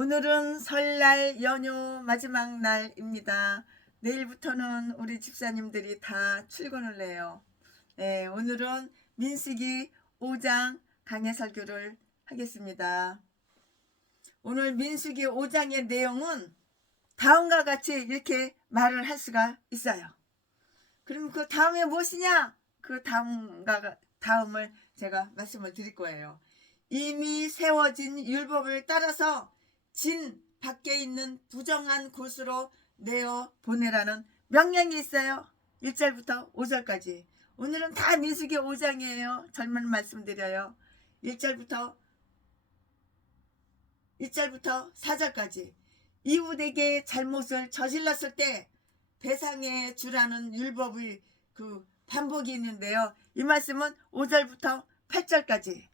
오늘은 설날 연휴 마지막 날입니다. 내일부터는 우리 집사님들이 다 출근을 해요. 네, 오늘은 민수기 5장 강해 설교를 하겠습니다. 오늘 민수기 5장의 내용은 다음과 같이 이렇게 말을 할 수가 있어요. 그럼 그 다음에 무엇이냐? 그 다음을 제가 말씀을 드릴 거예요. 이미 세워진 율법을 따라서 진 밖에 있는 부정한 곳으로 내어 보내라는 명령이 있어요. 1절부터 5절까지. 오늘은 다 민수기 5장이에요. 절만 말씀드려요. 1절부터 4절까지. 이웃에게 잘못을 저질렀을 때 배상해 주라는 율법의 그 반복이 있는데요. 이 말씀은 5절부터 8절까지.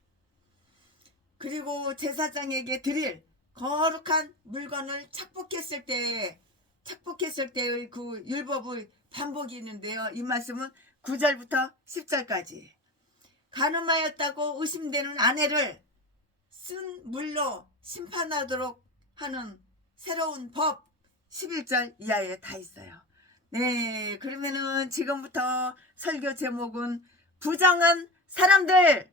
그리고 제사장에게 드릴 거룩한 물건을 착복했을 때의 그 율법의 반복이 있는데요. 이 말씀은 9절부터 10절까지. 간음하였다고 의심되는 아내를 쓴 물로 심판하도록 하는 새로운 법 11절 이하에 다 있어요. 네, 그러면은 지금부터 설교 제목은 부정한 사람들.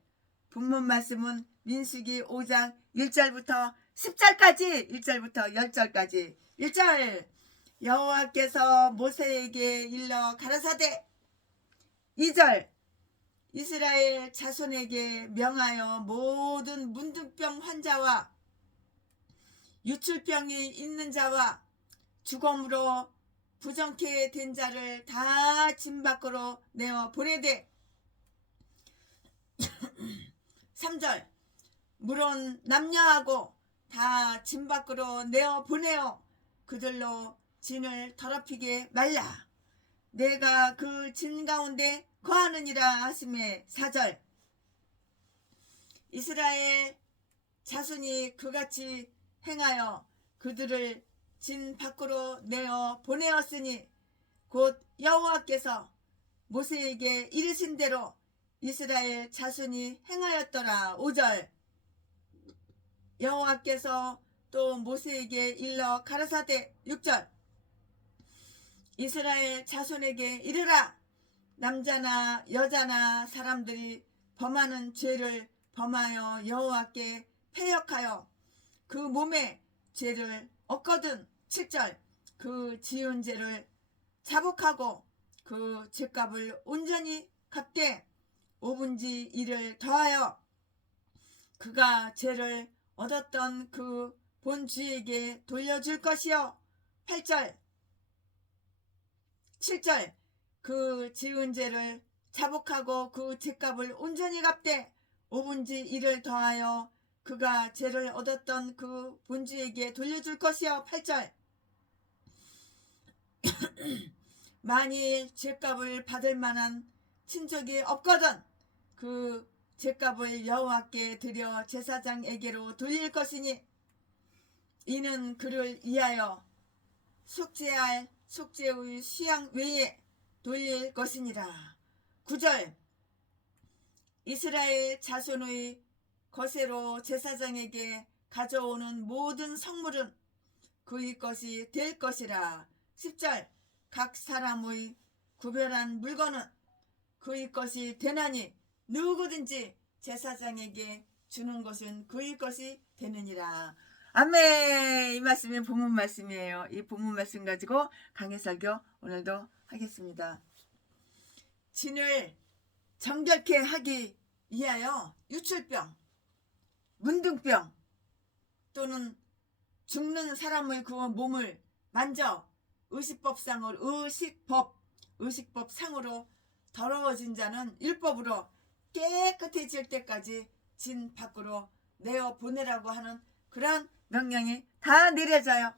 본문 말씀은 민수기 5장 1절부터 10절까지, 1절부터 10절까지. 1절, 여호와께서 모세에게 일러 가라사대. 2절, 이스라엘 자손에게 명하여 모든 문둥병 환자와 유출병이 있는 자와 죽음으로 부정케 된 자를 다 진 밖으로 내어 보내되. 3절, 물론 남녀하고 다 진 밖으로 내어 보내어 그들로 진을 더럽히게 말라. 내가 그 진 가운데 거하느니라 하시매. 4절, 이스라엘 자손이 그같이 행하여 그들을 진 밖으로 내어 보내었으니 곧 여호와께서 모세에게 이르신 대로 이스라엘 자손이 행하였더라. 5절, 여호와께서 또 모세에게 일러 가라사대. 6절, 이스라엘 자손에게 이르라. 남자나 여자나 사람들이 범하는 죄를 범하여 여호와께 패역하여 그 몸에 죄를 얻거든. 7절, 그 지은 죄를 자복하고 그 죄값을 온전히 갚되 5분의 1을 더하여 그가 죄를 얻었던 그 본주에게 돌려줄 것이요. 8절, 7절, 그 지은 죄를 자복하고 그 죄값을 온전히 갚되 5분의 1을 더하여 그가 죄를 얻었던 그 본주에게 돌려줄 것이요. 8절, 만일 죄값을 받을 만한 친족이 없거든 그 죄값을 여호와께 드려 제사장에게로 돌릴 것이니 이는 그를 위하여 속죄할 속죄의 수양 외에 돌릴 것이니라. 9절, 이스라엘 자손의 거세로 제사장에게 가져오는 모든 성물은 그의 것이 될 것이라. 10절, 각 사람의 구별한 물건은 그의 것이 되나니 누구든지 제사장에게 주는 것은 그의 것이 되느니라. 아멘. 이 말씀이 본문 말씀이에요. 이 본문 말씀 가지고 강해 설교 오늘도 하겠습니다. 진을 정결케 하기 위하여 유출병, 문둥병 또는 죽는 사람의 그 몸을 만져 의식법상으로 더러워진 자는 율법으로 깨끗해질 때까지 진 밖으로 내어 보내라고 하는 그런 명령이 다 내려져요.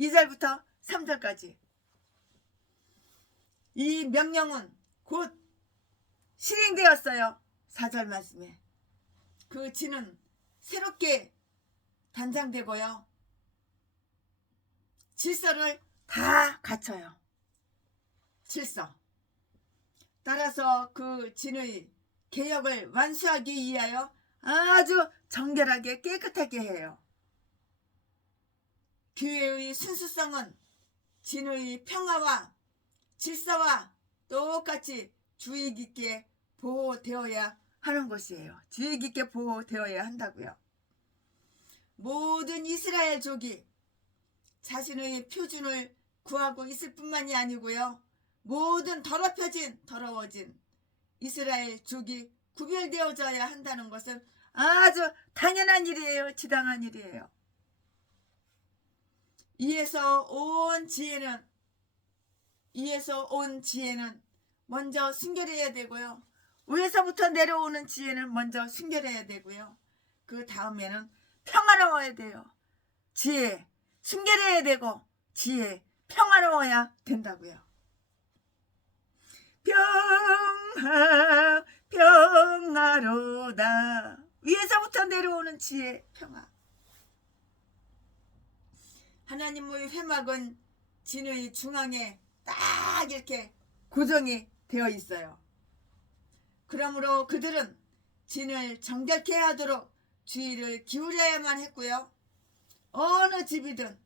2절부터 3절까지. 이 명령은 곧 실행되었어요. 4절 말씀에. 그 진은 새롭게 단장되고요. 질서를 다 갖춰요. 질서. 따라서 그 진의 개혁을 완수하기 위하여 아주 정결하게 깨끗하게 해요. 교회의 순수성은 진의 평화와 질서와 똑같이 주의 깊게 보호되어야 하는 것이에요. 주의 깊게 보호되어야 한다고요. 모든 이스라엘족이 자신의 표준을 구하고 있을 뿐만이 아니고요. 모든 더러워진 이스라엘족이 구별되어져야 한다는 것은 아주 당연한 일이에요. 지당한 일이에요. 이에서 온 지혜는 먼저 순결해야 되고요. 위에서부터 내려오는 지혜는 먼저 순결해야 되고요. 그 다음에는 평화로워야 돼요. 지혜 순결해야 되고 지혜 평화로워야 된다고요. 평화로다. 위에서부터 내려오는 지혜 평화. 하나님의 회막은 진의 중앙에 딱 이렇게 고정이 되어 있어요. 그러므로 그들은 진을 정결케 하도록 주의를 기울여야만 했고요. 어느 집이든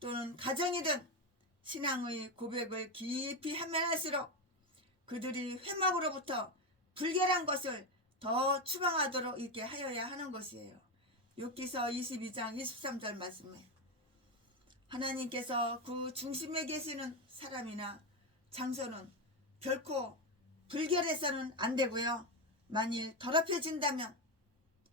또는 가정이든 신앙의 고백을 깊이 하면 할수록 그들이 회막으로부터 불결한 것을 더 추방하도록 이렇게 하여야 하는 것이에요. 욥기서 22장 23절 말씀에 하나님께서 그 중심에 계시는 사람이나 장소는 결코 불결해서는 안 되고요. 만일 더럽혀진다면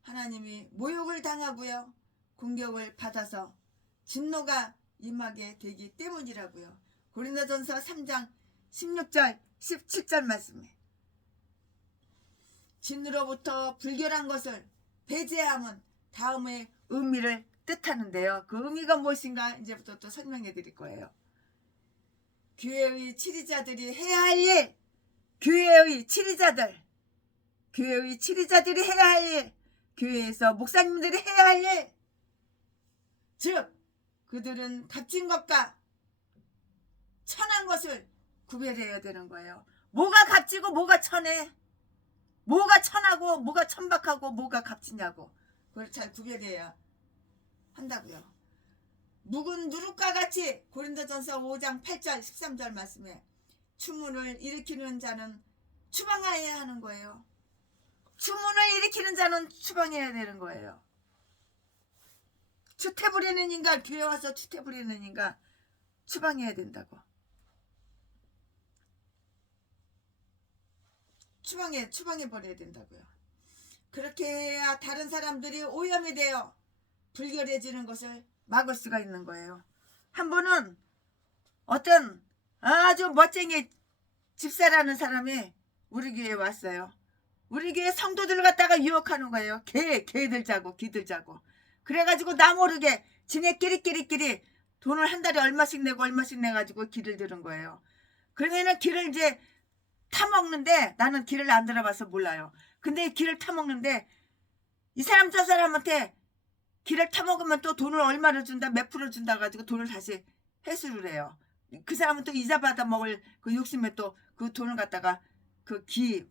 하나님이 모욕을 당하고요. 공격을 받아서 진노가 임하게 되기 때문이라고요. 고린도전서 3장 16절 17절 말씀에 진으로부터 불결한 것을 배제함은 다음의 의미를 뜻하는데요. 그 의미가 무엇인가 이제부터 또 설명해 드릴 거예요. 교회의 치리자들이 해야 할 일, 교회의 치리자들이 해야 할 일, 교회에서 목사님들이 해야 할 일, 즉 그들은 값진 것과 천한 것을 구별해야 되는 거예요. 뭐가 값지고 뭐가 천해, 뭐가 천하고 뭐가 천박하고 뭐가 값지냐고 그걸 잘 구별해야 한다고요. 묵은 누룩과 같이 고린도전서 5장 8절 13절 말씀에 추문을 일으키는 자는 추방해야 하는 거예요. 추문을 일으키는 자는 추방해야 되는 거예요. 추태 부리는 인간, 교회 와서 추태 부리는 인간 추방해야 된다고. 추방해 버려야 된다고요. 그렇게 해야 다른 사람들이 오염이 되어 불결해지는 것을 막을 수가 있는 거예요. 한 번은 어떤 아주 멋쟁이 집사라는 사람이 우리 교회에 왔어요. 우리 교회 성도들 갖다가 유혹하는 거예요. 개들 자고 기들 자고. 그래가지고 나 모르게 지네끼리 돈을 한 달에 얼마씩 내가지고 길을 들은 거예요. 그러면은 길을 이제 타먹는데 나는 길을 안 들어봐서 몰라요. 근데 길을 타먹는데 이 사람 저 사람한테 길을 타먹으면 또 돈을 얼마를 준다 몇 프로 준다 가지고 돈을 다시 회수를 해요. 그 사람은 또 이자 받아 먹을 그 욕심에 또 그 돈을 갖다가 그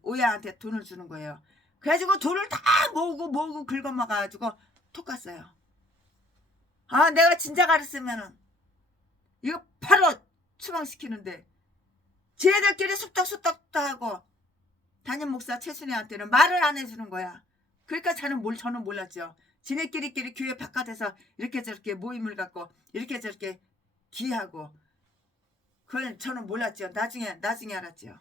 오야한테 돈을 주는 거예요. 그래가지고 돈을 다 모으고 긁어먹어가지고 톡 갔어요. 아 내가 진작 알았으면은 이거 바로 추방시키는데 쟤네들끼리 쑥덕 하고 담임 목사 최순애한테는 말을 안 해주는 거야. 그러니까 저는 몰랐죠. 지네끼리 교회 바깥에서 이렇게 저렇게 모임을 갖고 이렇게 저렇게 기하고 그걸 저는 몰랐죠. 나중에 알았죠.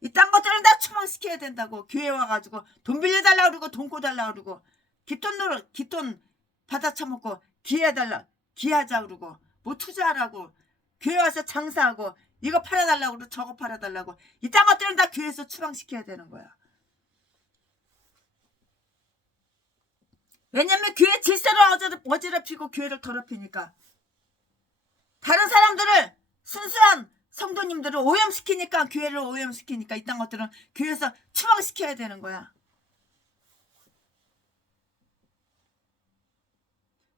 이딴 것들은 다 추방시켜야 된다고. 교회 와가지고 돈 빌려달라 그러고 돈 꿔달라 그러고 깃돈 받아쳐먹고 기하자 그러고 뭐 투자하라고 교회 와서 장사하고 이거 팔아달라고 그러고 저거 팔아달라고 이딴 것들은 다 교회에서 추방시켜야 되는 거야. 왜냐면 교회 질서를 어지럽히고 교회를 더럽히니까 다른 사람들을 순수한 성도님들을 오염시키니까 교회를 오염시키니까 이딴 것들은 교회에서 추방시켜야 되는 거야.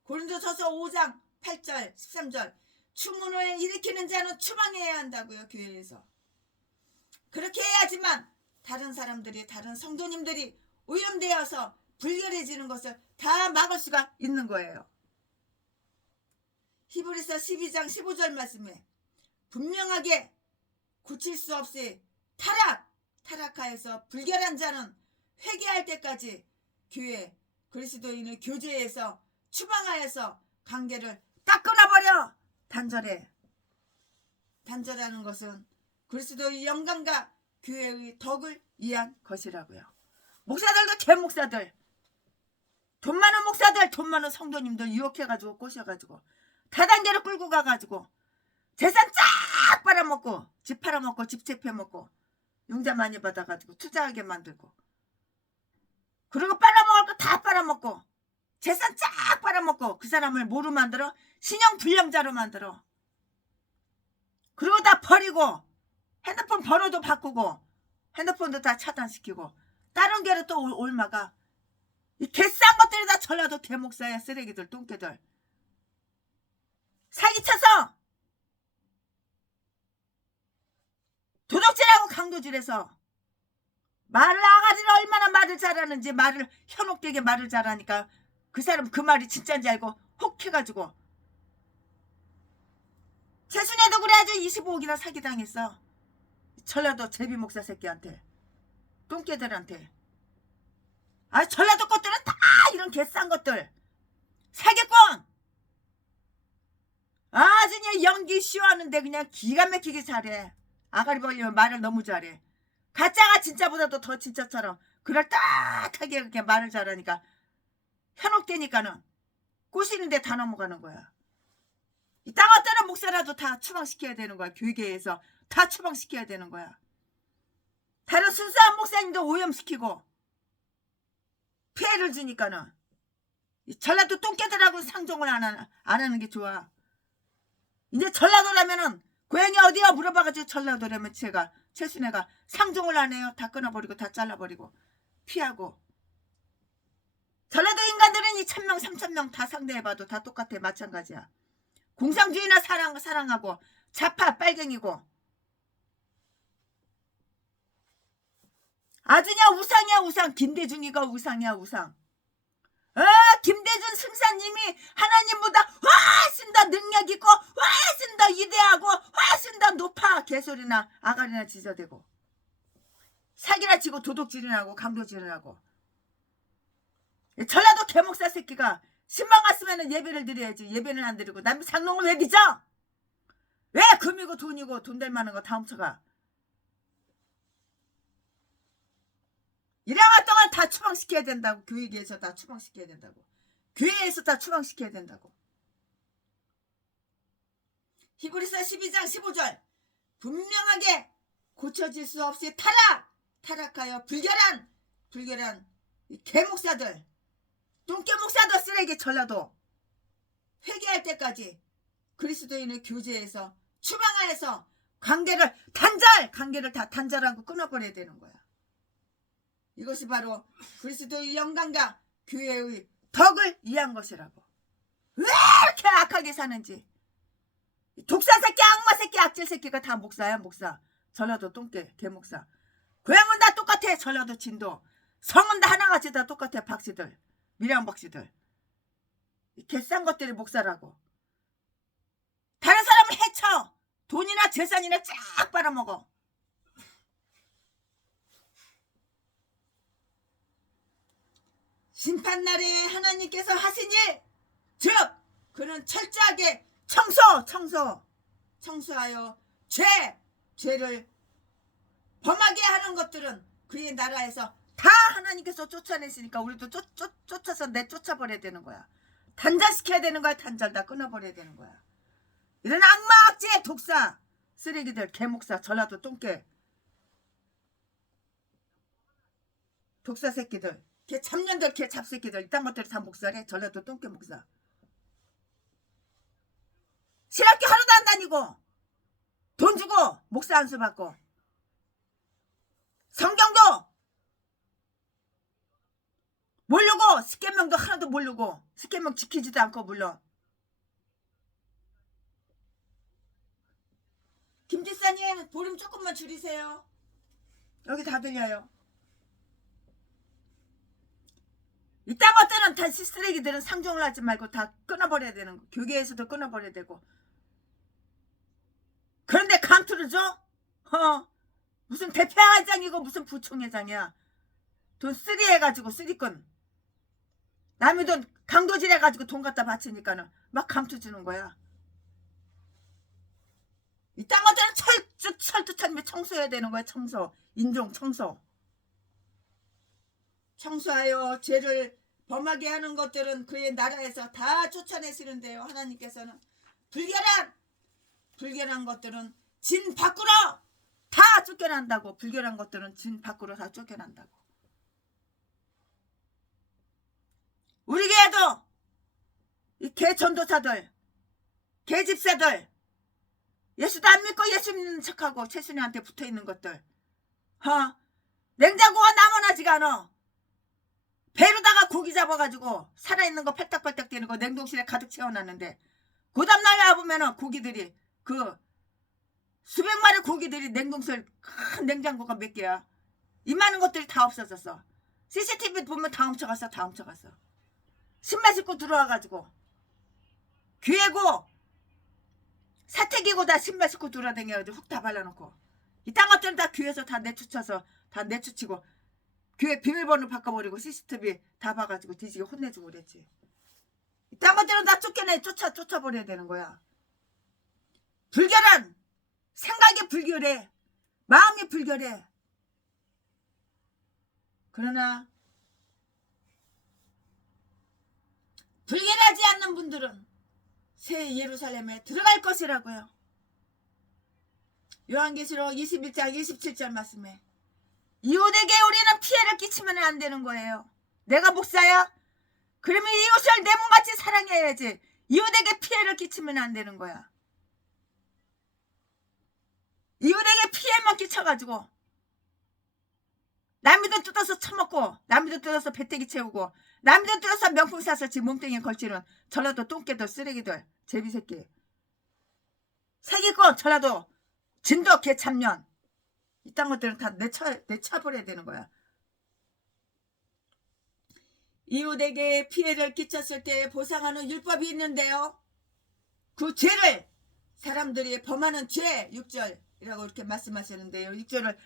고린도서서 5장 8절 13절 추문을 일으키는 자는 추방해야 한다고요. 교회에서. 그렇게 해야지만 다른 사람들이 다른 성도님들이 오염되어서 불결해지는 것을 다 막을 수가 있는 거예요. 히브리서 12장 15절 말씀에 분명하게 고칠 수 없이 타락하여서 불결한 자는 회개할 때까지 교회 그리스도인의 교제에서 추방하여서 관계를 딱 끊어버려. 단절하는 것은 그리스도의 영광과 교회의 덕을 위한 것이라고요. 목사들도 개목사들, 돈 많은 목사들, 돈 많은 성도님들 유혹해가지고 꼬셔가지고 다단계로 끌고 가가지고 재산 쫙 빨아먹고 집 팔아먹고 집 채패먹고 용자 많이 받아가지고 투자하게 만들고, 그리고 빨아먹을 거 다 빨아먹고 재산 쫙 빨아먹고 그 사람을 뭐로 만들어? 신용불량자로 만들어. 그리고 다 버리고 핸드폰 번호도 바꾸고 핸드폰도 다 차단시키고 다른 게로 또 올마가. 이 개싼 것들이 다 전라도 대목사야. 쓰레기들, 똥개들 사기쳐서 도둑질하고 강도질해서 아가리를 얼마나 말을 잘하는지, 말을 현혹되게 말을 잘하니까 그 사람 그 말이 진짜인지 알고 혹해가지고. 최순애도 그래가지고 25억이나 사기당했어. 전라도 제비목사 새끼한테, 똥개들한테. 전라도 것들은 다 이런 개싼 것들 사기꾼. 아주 그냥 연기 쇼하는데 그냥 기가 막히게 잘해. 아가리 벌리면 말을 너무 잘해. 가짜가 진짜보다도 더 진짜처럼 그럴듯하게 그렇게 말을 잘하니까 현혹되니까는 꼬시는데 다 넘어가는 거야. 이 땅 어때는 목사라도 다 추방시켜야 되는 거야. 교회에서 다 추방시켜야 되는 거야. 다른 순수한 목사님도 오염시키고 피해를 주니까는 전라도 똥개들하고 상종을 안 하는 게 좋아. 이제 전라도라면은 고향이 어디야 물어봐가지고 전라도라면 최순애가 상종을 안 해요. 다 끊어버리고 다 잘라버리고 피하고. 전라도 인간들은 이 1000명 3000명 다 상대해봐도 다 똑같아. 마찬가지야. 공산주의나 사랑하고 좌파 빨갱이고 아주냐 우상이야 우상. 김대중이가 우상이야 우상. 김대중 승사님이 하나님보다 훨씬 더 능력 있고 훨씬 더 위대하고 훨씬 더 높아. 개소리나 아가리나 지저대고 사기나 치고 도둑질이나 하고 강도질을 하고. 전라도 개목사 새끼가 신방 갔으면 예배를 드려야지. 예배는 안 드리고 남 장롱을 왜 빚어? 왜 금이고 돈이고 돈 될 만한 거 다 훔쳐가. 1학년 동안 다 추방시켜야 된다고. 교회에서 다 추방시켜야 된다고. 교회에서 다 추방시켜야 된다고. 히브리서 12장 15절 분명하게 고쳐질 수 없이 타락하여 불결한 개목사들, 똥개목사들 쓰레기 전라도 회개할 때까지 그리스도인의 교제에서 추방하여서 관계를 다 단절하고 끊어버려야 되는 거야. 이것이 바로 그리스도의 영광과 교회의 덕을 위한 것이라고. 왜 이렇게 악하게 사는지. 독사 새끼, 악마 새끼, 악질 새끼가 다 목사야. 목사. 전라도 똥개 개목사. 고향은 다 똑같아. 전라도 진도. 성은 다 하나같이 다 똑같아. 박씨들, 밀양박씨들. 개싼 것들이 목사라고. 다른 사람을 해쳐. 돈이나 재산이나 쫙 빨아먹어. 심판날에 하나님께서 하신 일, 즉 그는 철저하게 청소하여 죄를 범하게 하는 것들은 그의 나라에서 다 하나님께서 쫓아내시니까 우리도 쫓아서 내쫓아버려야 되는 거야. 단절시켜야 되는 거야. 단절 다 끊어버려야 되는 거야. 이런 악마 악재 독사 쓰레기들 개목사 전라도 똥개 독사 새끼들 개 잡년들 개 잡새끼들 이딴 것들이 다 목사래. 전라도 똥개 목사. 신학교 하루도 안 다니고 돈 주고 목사 안수 받고 성경도 모르고 십계명도 하나도 모르고 십계명 지키지도 않고. 물론 김지사님 볼륨 조금만 줄이세요. 여기 다 들려요. 이딴 것들은 다 쓰레기들은 상종을 하지 말고 다 끊어버려야 되는 거. 교계에서도 끊어버려야 되고. 그런데 감투를 줘? 무슨 대표회장이고 무슨 부총회장이야. 돈 쓰리 해가지고 쓰리건. 남의 돈 강도질 해가지고 돈 갖다 바치니까는 막 감투 주는 거야. 이딴 것들은 철두철미 청소해야 되는 거야. 청소. 인종 청소. 청소하여 죄를 범하게 하는 것들은 그의 나라에서 다 쫓아내시는데요. 하나님께서는 불결한 것들은 진 밖으로 다 쫓겨난다고. 불결한 것들은 진 밖으로 다 쫓겨난다고. 우리 교회도 이 개전도사들, 개집사들, 예수도 안 믿고 예수 믿는 척하고 최순희한테 붙어있는 것들, 냉장고가 남아나지가 않아. 배로다가 고기 잡아가지고 살아있는 거 팔딱팔딱 뛰는 거 냉동실에 가득 채워놨는데, 그 다음날 와보면은 고기들이, 그 수백 마리 고기들이 냉동실 큰 냉장고가 몇 개야. 이 많은 것들이 다 없어졌어. CCTV 보면 다 훔쳐갔어. 신발 신고 들어와가지고 귀해고 사택이고 다 신발 신고 돌아다녀가지고 훅 다 발라놓고, 이딴 것들은 다 교회에서 다 내쫓아서 다 내쫓이고 교회 비밀번호 바꿔버리고 CCTV 다 봐가지고 뒤지게 혼내주고 그랬지. 이딴 것들은 다 쫓아버려야 되는 거야. 불결한 생각이 불결해. 마음이 불결해. 그러나 불결하지 않는 분들은 새 예루살렘에 들어갈 것이라고요. 요한계시록 21장 27절 말씀에 이웃에게 우리는 피해를 끼치면 안 되는 거예요. 내가 목사야? 그러면 이웃을 내 몸같이 사랑해야지. 이웃에게 피해를 끼치면 안 되는 거야. 이웃에게 피해만 끼쳐가지고 남의 돈 뜯어서 처먹고, 남의 돈 뜯어서 배때기 채우고, 남의 돈 뜯어서 명품 사서 지 몸뚱이에 걸치는 전라도 똥개들, 쓰레기들, 제비새끼, 사기꾼, 전라도 진도 개참년, 이딴 것들은 다 내쳐버려야 되는 거야. 이웃에게 피해를 끼쳤을 때 보상하는 율법이 있는데요, 그 죄를 사람들이 범하는 죄, 6절이라고 이렇게 말씀하시는데요, 6절을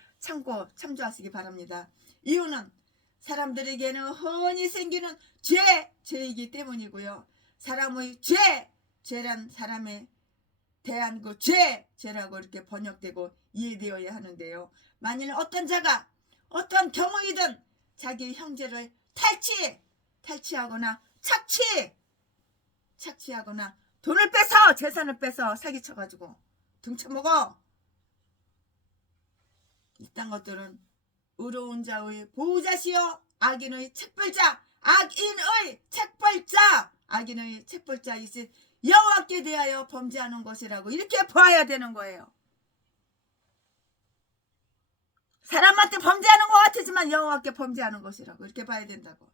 참조하시기 바랍니다. 이유는 사람들에게는 흔히 생기는 죄이기 때문이고요. 사람의 죄란 사람에 대한 그 죄라고 이렇게 번역되고 이해되어야 하는데요. 만일 어떤 자가 어떤 경우이든 자기 형제를 탈취하거나 착취하거나 돈을 빼서, 재산을 빼서 사기쳐가지고 등쳐먹어, 이딴 것들은 의로운 자의 보호자시요 악인의 책벌자이신 여호와께 대하여 범죄하는 것이라고 이렇게 봐야 되는 거예요. 사람한테 범죄하는 것 같지만 여호와께 범죄하는 것이라고 이렇게 봐야 된다고.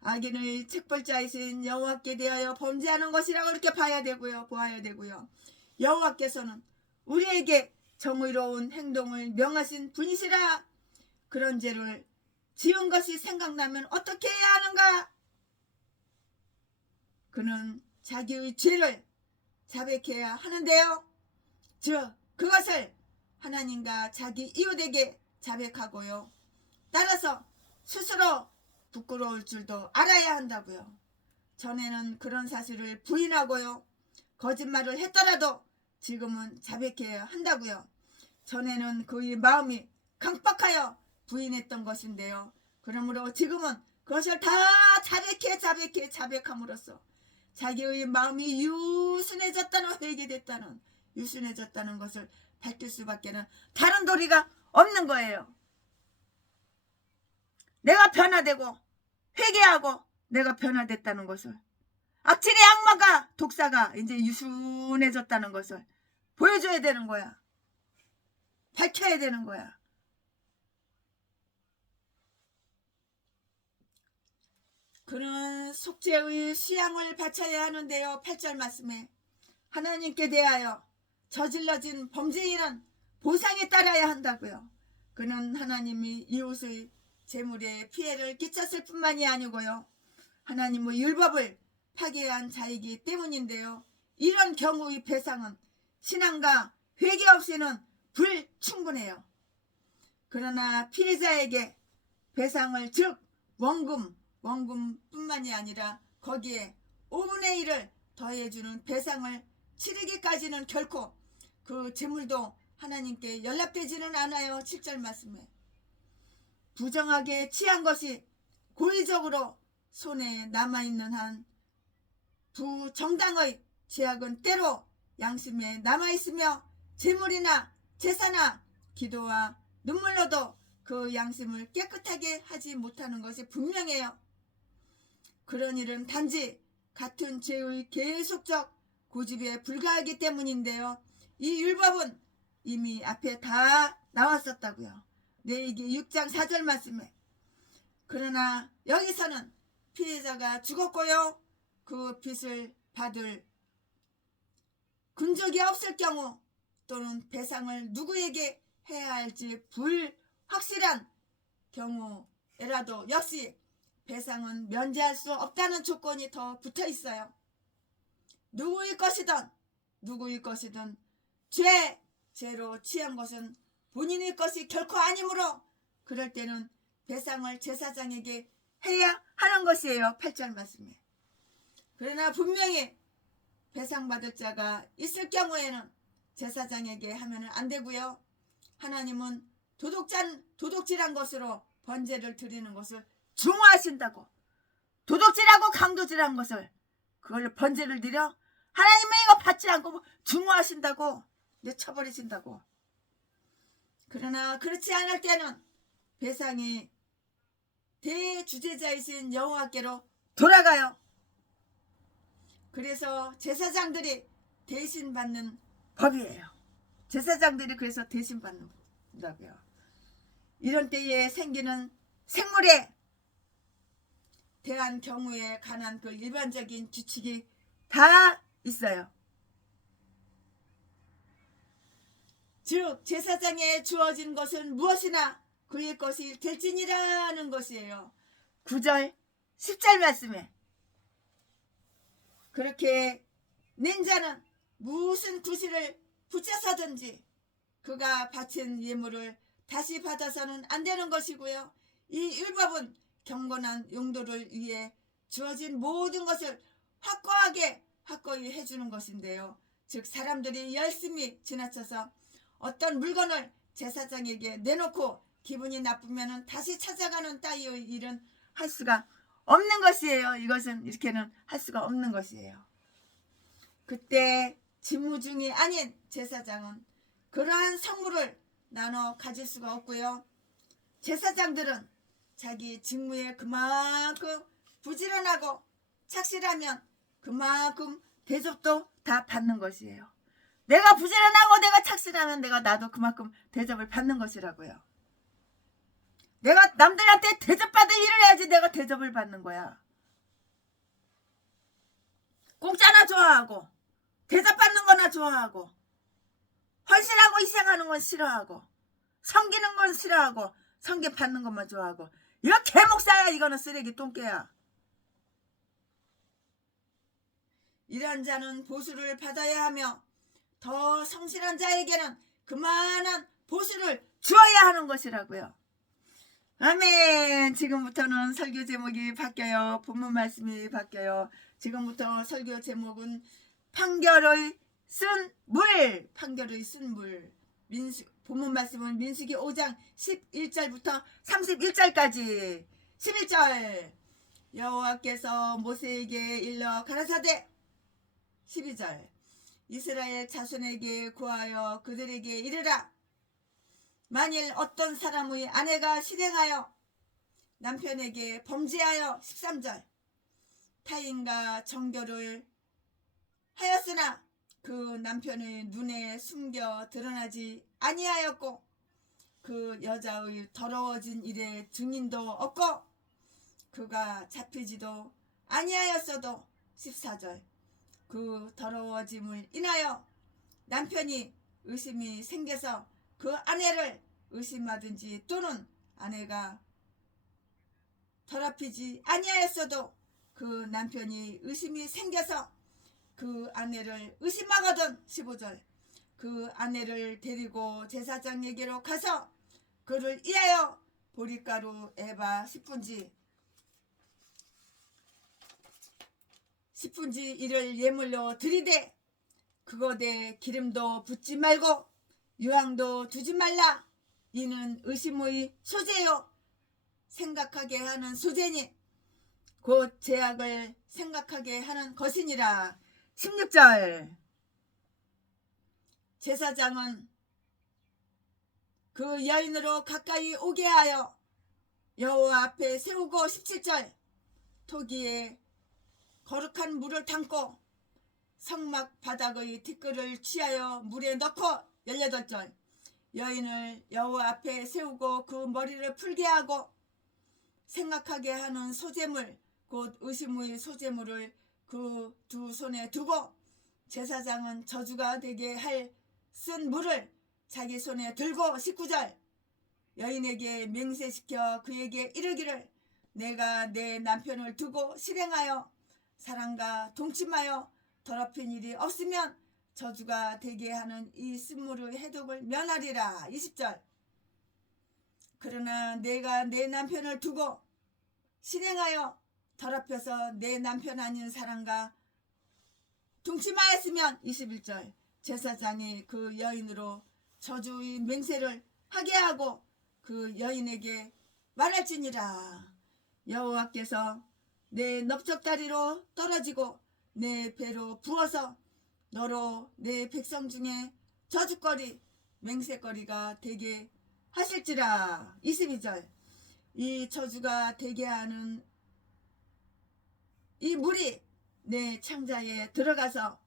악인의 책벌자이신 여호와께 대하여 범죄하는 것이라고 이렇게 보아야 되고요. 여호와께서는 우리에게 정의로운 행동을 명하신 분이시라. 그런 죄를 지은 것이 생각나면 어떻게 해야 하는가? 그는 자기의 죄를 자백해야 하는데요, 즉 그것을 하나님과 자기 이웃에게 자백하고요, 따라서 스스로 부끄러울 줄도 알아야 한다고요. 전에는 그런 사실을 부인하고요, 거짓말을 했더라도 지금은 자백해야 한다고요. 전에는 그의 마음이 강박하여 부인했던 것인데요, 그러므로 지금은 그것을 다 자백함으로써 자기의 마음이 유순해졌다는 것을 밝힐 수밖에는 다른 도리가 없는 거예요. 내가 변화되고 회개하고 내가 변화됐다는 것을, 악질의 악마가, 독사가 이제 유순해졌다는 것을 보여줘야 되는 거야. 밝혀야 되는 거야. 그는 속죄의 수양을 바쳐야 하는데요, 8절 말씀에 하나님께 대하여 저질러진 범죄인은 보상에 따라야 한다고요. 그는 하나님이 이웃의 재물에 피해를 끼쳤을 뿐만이 아니고요. 하나님의 율법을 파괴한 자이기 때문인데요. 이런 경우의 배상은 신앙과 회개 없이는 불충분해요. 그러나 피해자에게 배상을 즉 원금뿐만이 아니라 거기에 5분의 1을 더해주는 배상을 치르기까지는 결코 그 재물도 하나님께 연락되지는 않아요. 7절 말씀에 부정하게 취한 것이 고의적으로 손에 남아있는 한 부정당의 죄악은 때로 양심에 남아있으며 재물이나 제사나 기도와 눈물로도 그 양심을 깨끗하게 하지 못하는 것이 분명해요. 그런 일은 단지 같은 죄의 계속적 고집에 불과하기 때문인데요. 이 율법은 이미 앞에 다 나왔었다고요. 레위기 6장 4절 말씀에. 그러나 여기서는 피해자가 죽었고요. 그 빚을 받을 근적이 없을 경우 또는 배상을 누구에게 해야 할지 불확실한 경우에라도 역시 배상은 면제할 수 없다는 조건이 더 붙어 있어요. 누구의 것이든 죄로 취한 것은 본인의 것이 결코 아니므로 그럴 때는 배상을 제사장에게 해야 하는 것이에요. 8절 말씀에. 그러나 분명히 배상받을 자가 있을 경우에는 제사장에게 하면 안 되고요. 하나님은 도둑질한 것으로 번제를 드리는 것을 중화하신다고. 도둑질하고 강도질한 것을 그걸로 번제를 드려 하나님은 이거 받지 않고 중화하신다고, 내쳐버리신다고. 그러나 그렇지 않을 때는 배상이 대주제자이신 여호와께로 돌아가요. 그래서 제사장들이 대신 받는 법이에요. 제사장들이 그래서 대신 받는다고요. 이런 때에 생기는 생물에 대한 경우에 관한 그 일반적인 규칙이 다 있어요. 즉 제사장에 주어진 것은 무엇이나 그의 것이 될지니라는 것이에요. 9절 10절 말씀에. 그렇게 낸 자는 무슨 구실을 붙여서든지 그가 바친 예물을 다시 받아서는 안 되는 것이고요. 이 율법은 경건한 용도를 위해 주어진 모든 것을 확고히 해주는 것인데요. 즉 사람들이 열심히 지나쳐서 어떤 물건을 제사장에게 내놓고 기분이 나쁘면 다시 찾아가는 따위의 일은 할 수가 없는 것이에요. 이것은 이렇게는 할 수가 없는 것이에요. 그때 직무중이 아닌 제사장은 그러한 성물을 나눠 가질 수가 없고요. 제사장들은 자기 직무에 그만큼 부지런하고 착실하면 그만큼 대접도 다 받는 것이에요. 내가 부지런하고 내가 착실하면 나도 그만큼 대접을 받는 것이라고요. 내가 남들한테 대접받을 일을 해야지 내가 대접을 받는 거야. 공짜나 좋아하고 대접받는 거나 좋아하고 헌신하고 희생하는 건 싫어하고 섬기는 건 싫어하고 섬김 받는 것만 좋아하고 이거 개목사야. 이거는 쓰레기 똥개야. 이런 자는 보수를 받아야 하며 더 성실한 자에게는 그만한 보수를 주어야 하는 것이라고요. 아멘. 지금부터는 설교 제목이 바뀌어요. 본문 말씀이 바뀌어요. 지금부터 설교 제목은 판결의 쓴 물. 본문 말씀은 민수기 5장 11절부터 31절까지. 11절 여호와께서 모세에게 일러 가라사대. 12절 이스라엘 자손에게 구하여 그들에게 이르라. 만일 어떤 사람의 아내가 실행하여 남편에게 범죄하여 13절 타인과 정결을 하였으나 그 남편의 눈에 숨겨 드러나지 아니하였고 그 여자의 더러워진 일에 증인도 없고 그가 잡히지도 아니하였어도 14절 그 더러워짐을 인하여 남편이 의심이 생겨서 그 아내를 의심하든지 또는 아내가 더럽히지 아니하였어도 그 남편이 의심이 생겨서 그 아내를 의심하거든. 15절. 그 아내를 데리고 제사장에게로 가서 그를 이하여 보리가루 에바 10분지 이를 예물로 드리되 그거대 기름도 붓지 말고 유황도 두지 말라. 이는 의심의 소재요. 생각하게 하는 소재니 곧 죄악을 생각하게 하는 것이니라. 16절. 제사장은 그 여인으로 가까이 오게 하여 여호와 앞에 세우고 17절. 토기에 거룩한 물을 담고 성막 바닥의 티끌을 취하여 물에 넣고 18절. 여인을 여호와 앞에 세우고 그 머리를 풀게 하고 생각하게 하는 소재물 곧 의심의 소재물을 그 두 손에 두고 제사장은 저주가 되게 할 쓴 물을 자기 손에 들고 19절. 여인에게 맹세시켜 그에게 이르기를 내가 내 남편을 두고 실행하여 사랑과 동침하여 더럽힌 일이 없으면 저주가 되게 하는 이 쓴물의 해독을 면하리라. 20절. 그러나 내가 내 남편을 두고 실행하여 더럽혀서 내 남편 아닌 사람과 동침하였으면 21절. 제사장이 그 여인으로 저주의 맹세를 하게 하고 그 여인에게 말할지니라. 여호와께서 내 넓적다리로 떨어지고 내 배로 부어서 너로 내 백성 중에 저주거리 맹세거리가 되게 하실지라. 22절. 이 저주가 되게 하는 이 물이 내 창자에 들어가서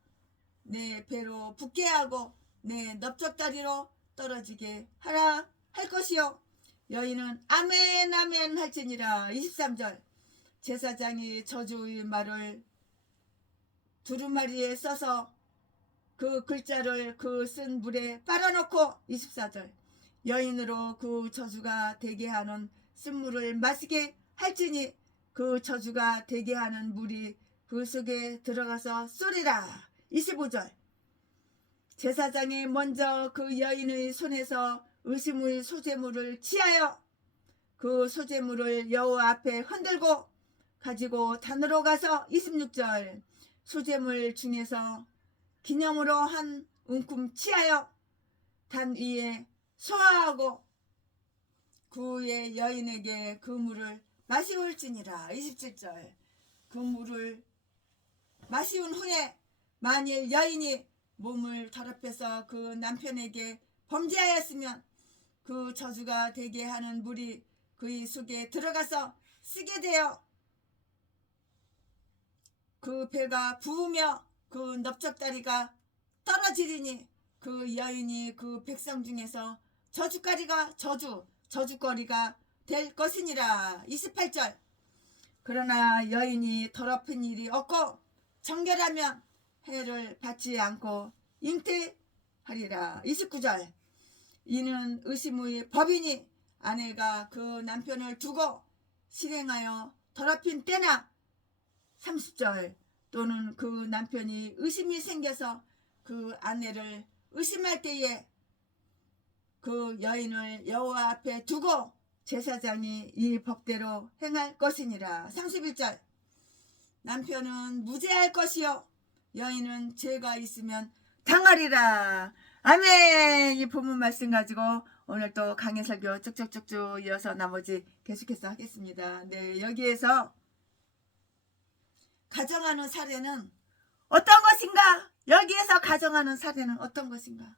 내 배로 붓게 하고 내 넓적다리로 떨어지게 하라 할 것이요. 여인은 아멘 아멘 할지니라. 23절. 제사장이 저주의 말을 두루마리에 써서 그 글자를 그 쓴 물에 빨아놓고 24절. 여인으로 그 저주가 되게 하는 쓴물을 마시게 할지니 그 저주가 되게 하는 물이 그 속에 들어가서 쏘리라. 25절. 제사장이 먼저 그 여인의 손에서 의심의 소재물을 취하여 그 소재물을 여호와 앞에 흔들고 가지고 단으로 가서 26절. 소재물 중에서 기념으로 한 움큼 취하여 단 위에 소화하고 그 후에 여인에게 그 물을 마시올지니라. 27절. 그 물을 마시운 후에 만일 여인이 몸을 더럽혀서 그 남편에게 범죄하였으면 그 저주가 되게 하는 물이 그의 속에 들어가서 쓰게 되어 그 배가 부으며 그 넓적다리가 떨어지리니 그 여인이 그 백성 중에서 저주거리가 될 것이니라. 28절. 그러나 여인이 더럽힌 일이 없고 정결하면 해를 받지 않고 잉태하리라. 29절. 이는 의심의 법이니 아내가 그 남편을 두고 실행하여 더럽힌 때나 30절 또는 그 남편이 의심이 생겨서 그 아내를 의심할 때에 그 여인을 여호와 앞에 두고 제사장이 이 법대로 행할 것이니라. 31절. 남편은 무죄할 것이요 여인은 죄가 있으면 당하리라. 아멘. 이 본문 말씀 가지고 오늘 또 강해 설교 쭉쭉쭉쭉 이어서 나머지 계속해서 하겠습니다. 네, 여기에서 가정하는 사례는 어떤 것인가? 여기에서 가정하는 사례는 어떤 것인가?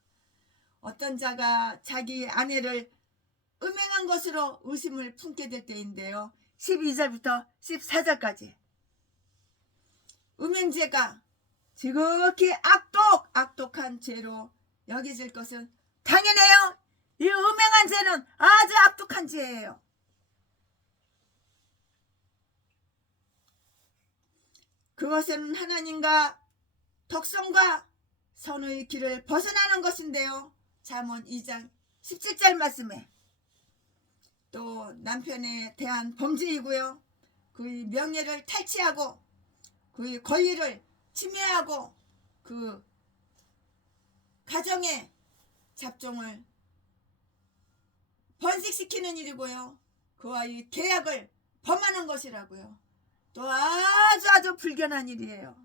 어떤 자가 자기 아내를 음행한 것으로 의심을 품게 될 때인데요. 12절부터 14절까지 음행죄가 지극히 악독한 죄로 여겨질 것은 당연해요. 이 음행한 죄는 아주 악독한 죄예요. 그것은 하나님과 덕성과 선의 길을 벗어나는 것인데요. 잠언 2장 17절 말씀에 또 남편에 대한 범죄이고요. 그의 명예를 탈취하고 그의 권리를 침해하고 그 가정의 잡종을 번식시키는 일이고요. 그와의 계약을 범하는 것이라고요. 또 아주 불견한 일이에요.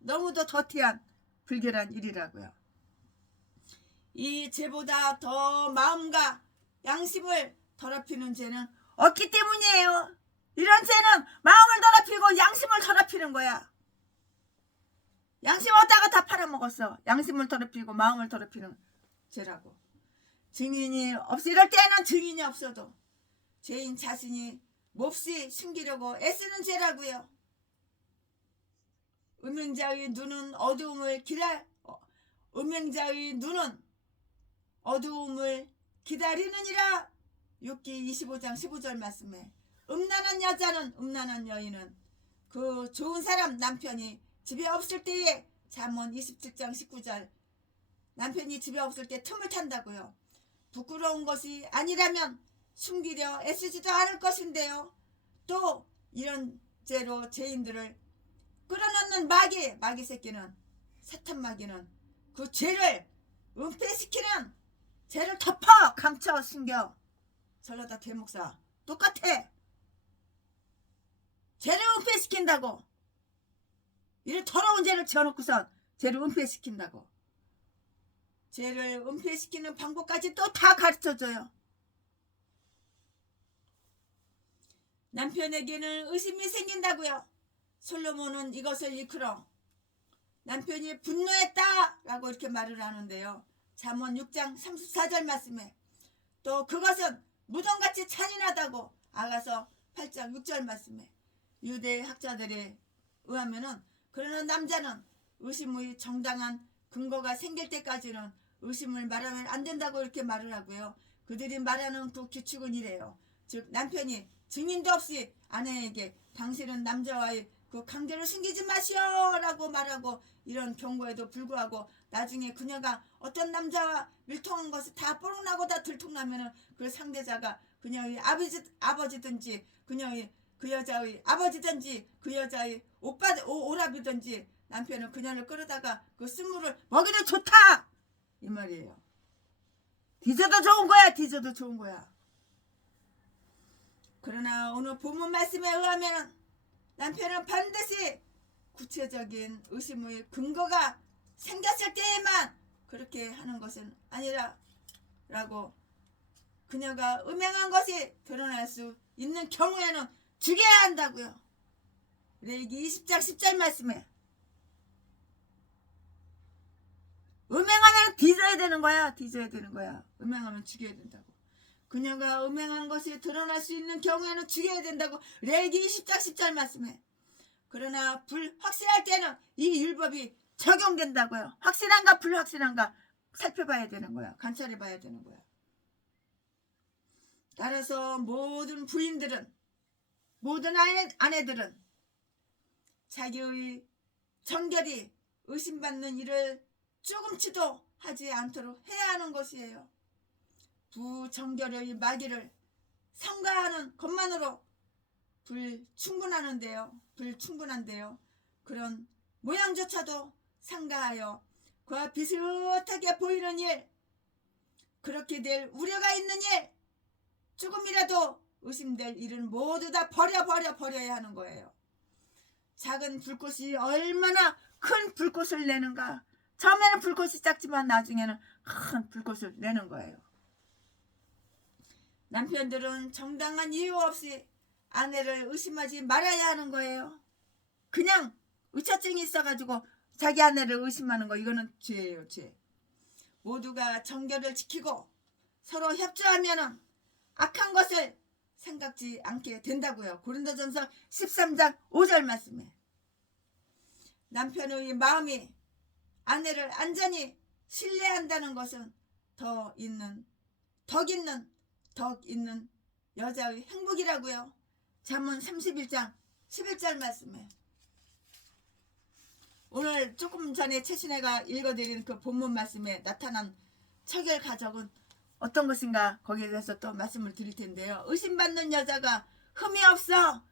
너무도 더티한 불결한 일이라고요. 이 죄보다 더 마음과 양심을 더럽히는 죄는 없기 때문이에요. 이런 죄는 마음을 더럽히고 양심을 더럽히는 거야. 양심 어디다가 다 팔아먹었어. 양심을 더럽히고 마음을 더럽히는 죄라고. 증인이 없어. 이럴 때는 증인이 없어도 죄인 자신이 몹시 숨기려고 애쓰는 죄라고요. 음행자의 눈은 어두움을 기다리느니라. 욥기 25장 15절 말씀에 음란한 여인은 그 좋은 사람 남편이 집에 없을 때에 잠언 27장 19절 남편이 집에 없을 때 틈을 탄다고요. 부끄러운 것이 아니라면 숨기려 애쓰지도 않을 것인데요. 또 이런 죄로 죄인들을 끌어넣는 마귀 새끼는 사탄 마귀는 그 죄를 은폐시키는 죄를 덮어 감춰 숨겨. 전라도 대목사 똑같아. 죄를 은폐시킨다고. 이런 더러운 죄를 지어놓고선 죄를 은폐시킨다고. 죄를 은폐시키는 방법까지 또 다 가르쳐줘요. 남편에게는 의심이 생긴다고요. 솔로몬은 이것을 일컬어 남편이 분노했다 라고 이렇게 말을 하는데요. 잠언 6장 34절 말씀에 또 그것은 무덤같이 잔인하다고 아가서 8장 6절 말씀에 유대 학자들에 의하면은 그러나 남자는 의심의 정당한 근거가 생길 때까지는 의심을 말하면 안 된다고 이렇게 말을 하고요. 그들이 말하는 그 규칙은 이래요. 즉 남편이 증인도 없이 아내에게 당신은 남자와의 그 관계를 숨기지 마시오 라고 말하고 이런 경고에도 불구하고 나중에 그녀가 어떤 남자와 밀통한 것이 다 뽀록나고 다 들통나면은 그 상대자가 그녀의 아버지든지 그녀의 그 여자의 아버지든지 그 여자의 오라비든지 남편은 그녀를 끌어다가 그 쓴물을 먹이도 좋다 이 말이에요. 뒤져도 좋은 거야. 그러나 오늘 본문 말씀에 의하면 남편은 반드시 구체적인 의심의 근거가 생겼을 때에만 그렇게 하는 것은 아니라 라고 그녀가 음행한 것이 드러날 수 있는 경우에는 죽여야 한다고요. 레위기 20장 10절 말씀에 음행하면 뒤져야 되는 거야. 음행하면 죽여야 된다고. 그녀가 음행한 것이 드러날 수 있는 경우에는 죽여야 된다고 레위기 20장 10절 말씀에. 그러나 불확실할 때는 이 율법이 적용된다고요. 확실한가 불확실한가 살펴봐야 되는 거야. 관찰해 봐야 되는 거야. 따라서 모든 부인들은 모든 아내들은 자기의 정결이 의심받는 일을 조금치도 하지 않도록 해야 하는 것이에요. 부정결의 마귀를 삼가하는 것만으로 불충분한데요. 그런 모양조차도 삼가하여 그와 비슷하게 보이는 일, 그렇게 될 우려가 있는 일, 조금이라도 의심될 일은 모두 다 버려야 하는 거예요. 작은 불꽃이 얼마나 큰 불꽃을 내는가. 처음에는 불꽃이 작지만 나중에는 큰 불꽃을 내는 거예요. 남편들은 정당한 이유 없이 아내를 의심하지 말아야 하는 거예요. 그냥 의처증이 있어가지고 자기 아내를 의심하는 거, 이거는 죄예요, 죄. 모두가 정결을 지키고 서로 협조하면은 악한 것을 생각지 않게 된다고요. 고린도전서 13장 5절 말씀에. 남편의 마음이 아내를 안전히 신뢰한다는 것은 덕 있는 여자의 행복이라고요. 잠언 31장 11절 말씀에. 오늘 조금 전에 최신혜가 읽어드린 그 본문 말씀에 나타난 처결 가적은 어떤 것인가 거기에 대해서 또 말씀을 드릴 텐데요. 의심받는 여자가 흠이 없어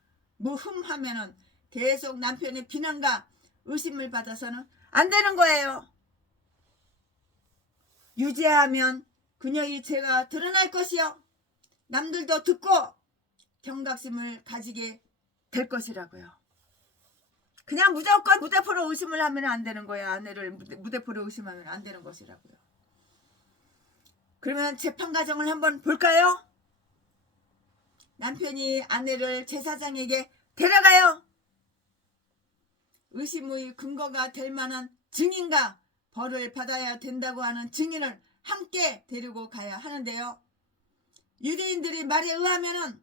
무흠하면은 계속 남편의 비난과 의심을 받아서는 안 되는 거예요. 유죄하면 그녀의 죄가 드러날 것이요, 남들도 듣고 경각심을 가지게 될 것이라고요. 그냥 무조건 무대포로 의심을 하면 안 되는 거예요. 아내를 무대포로 의심하면 안 되는 것이라고요. 그러면 재판 과정을 한번 볼까요? 남편이 아내를 제사장에게 데려가요. 의심의 근거가 될 만한 증인과 벌을 받아야 된다고 하는 증인을 함께 데리고 가야 하는데요. 유대인들의 말에 의하면은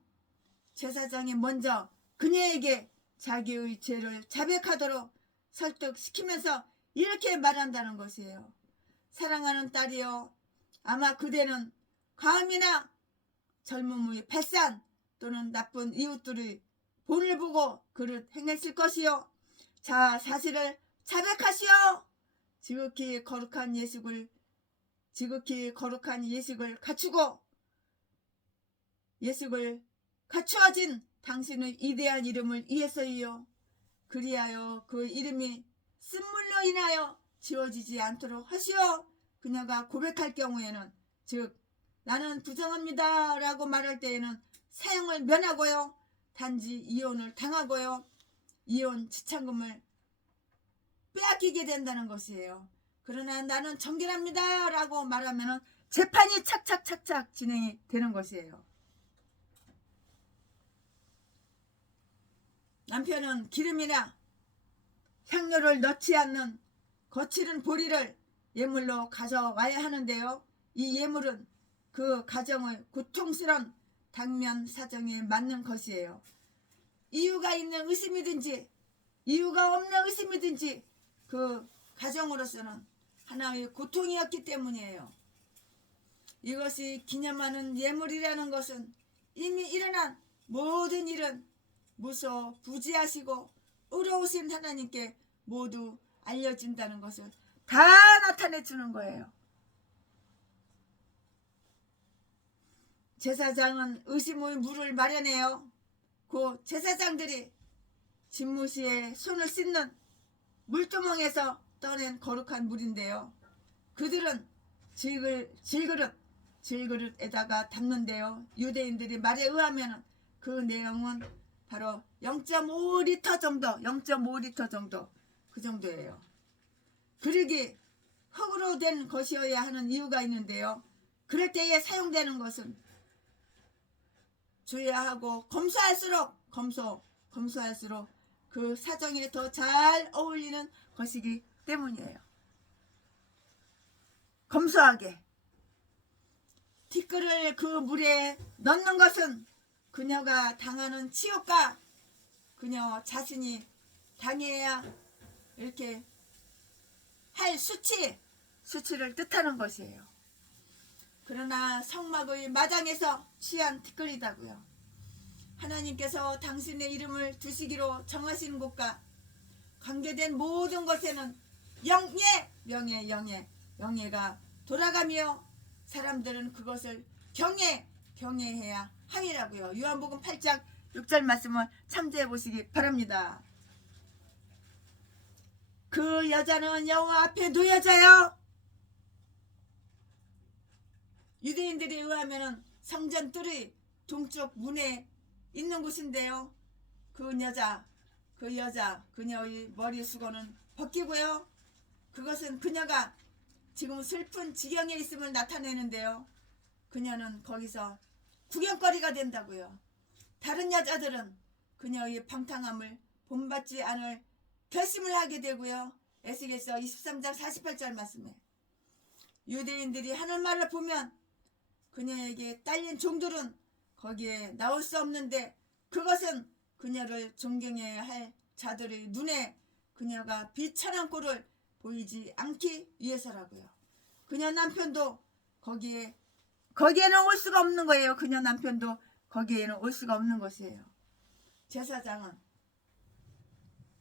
제사장이 먼저 그녀에게 자기의 죄를 자백하도록 설득시키면서 이렇게 말한다는 것이에요. 사랑하는 딸이여, 아마 그대는 가음이나 젊음의 발산 또는 나쁜 이웃들의 본을 보고 그릇 행했을 것이요. 자, 사실을 자백하시오. 지극히 거룩한 예식을 갖추고 예식을 갖추어진 당신의 이대한 이름을 위해서이요. 그리하여 그 이름이 쓴물로 인하여 지워지지 않도록 하시오. 그녀가 고백할 경우에는, 즉 나는 부정합니다 라고 말할 때에는 사형을 면하고요, 단지 이혼을 당하고요, 이혼 지참금을 빼앗기게 된다는 것이에요. 그러나 나는 정결합니다 라고 말하면 재판이 착착착착 진행이 되는 것이에요. 남편은 기름이나 향료를 넣지 않는 거칠은 보리를 예물로 가져와야 하는데요. 이 예물은 그 가정의 고통스러운 당면 사정에 맞는 것이에요. 이유가 있는 의심이든지 이유가 없는 의심이든지 그 가정으로서는 하나의 고통이었기 때문이에요. 이것이 기념하는 예물이라는 것은 이미 일어난 모든 일은 무소부지하시고 의로우신 하나님께 모두 알려진다는 것을 다 나타내 주는 거예요. 제사장은 의심의 물을 마련해요. 그 제사장들이 집무시에 손을 씻는 물두멍에서 떠낸 거룩한 물인데요. 그들은 질그릇에다가 담는데요. 유대인들이 말에 의하면 그 내용은 바로 0.5리터 정도 그 정도예요. 그릇이 흙으로 된 것이어야 하는 이유가 있는데요. 그럴 때에 사용되는 것은 주의하고 검소할수록 그 사정에 더 잘 어울리는 것이기 때문이에요. 검소하게 티끌을 그 물에 넣는 것은 그녀가 당하는 치욕과 그녀 자신이 당해야 이렇게 할 수치를 뜻하는 것이에요. 그러나 성막의 마당에서 취한 티끌이다고요. 하나님께서 당신의 이름을 두시기로 정하신 곳과 관계된 모든 것에는 영예가 돌아가며 사람들은 그것을 경외해야 함이라고요. 요한복음 8장 6절 말씀을 참조해 보시기 바랍니다. 그 여자는 여호와 앞에 놓여져요. 유대인들에 의하면 성전 뜰의 동쪽 문에 있는 곳인데요. 그녀의 머리 수건은 벗기고요. 그것은 그녀가 지금 슬픈 지경에 있음을 나타내는데요. 그녀는 거기서 구경거리가 된다고요. 다른 여자들은 그녀의 방탕함을 본받지 않을 결심을 하게 되고요. 에스겔서 23장 48절 말씀에 유대인들이 하는 말을 보면 그녀에게 딸린 종들은 거기에 나올 수 없는데, 그것은 그녀를 존경해야 할 자들의 눈에 그녀가 비천한 꼴을 보이지 않기 위해서라고요. 그녀 남편도 거기에는 올 수가 없는 거예요. 그녀 남편도 거기에는 올 수가 없는 것이에요. 제사장은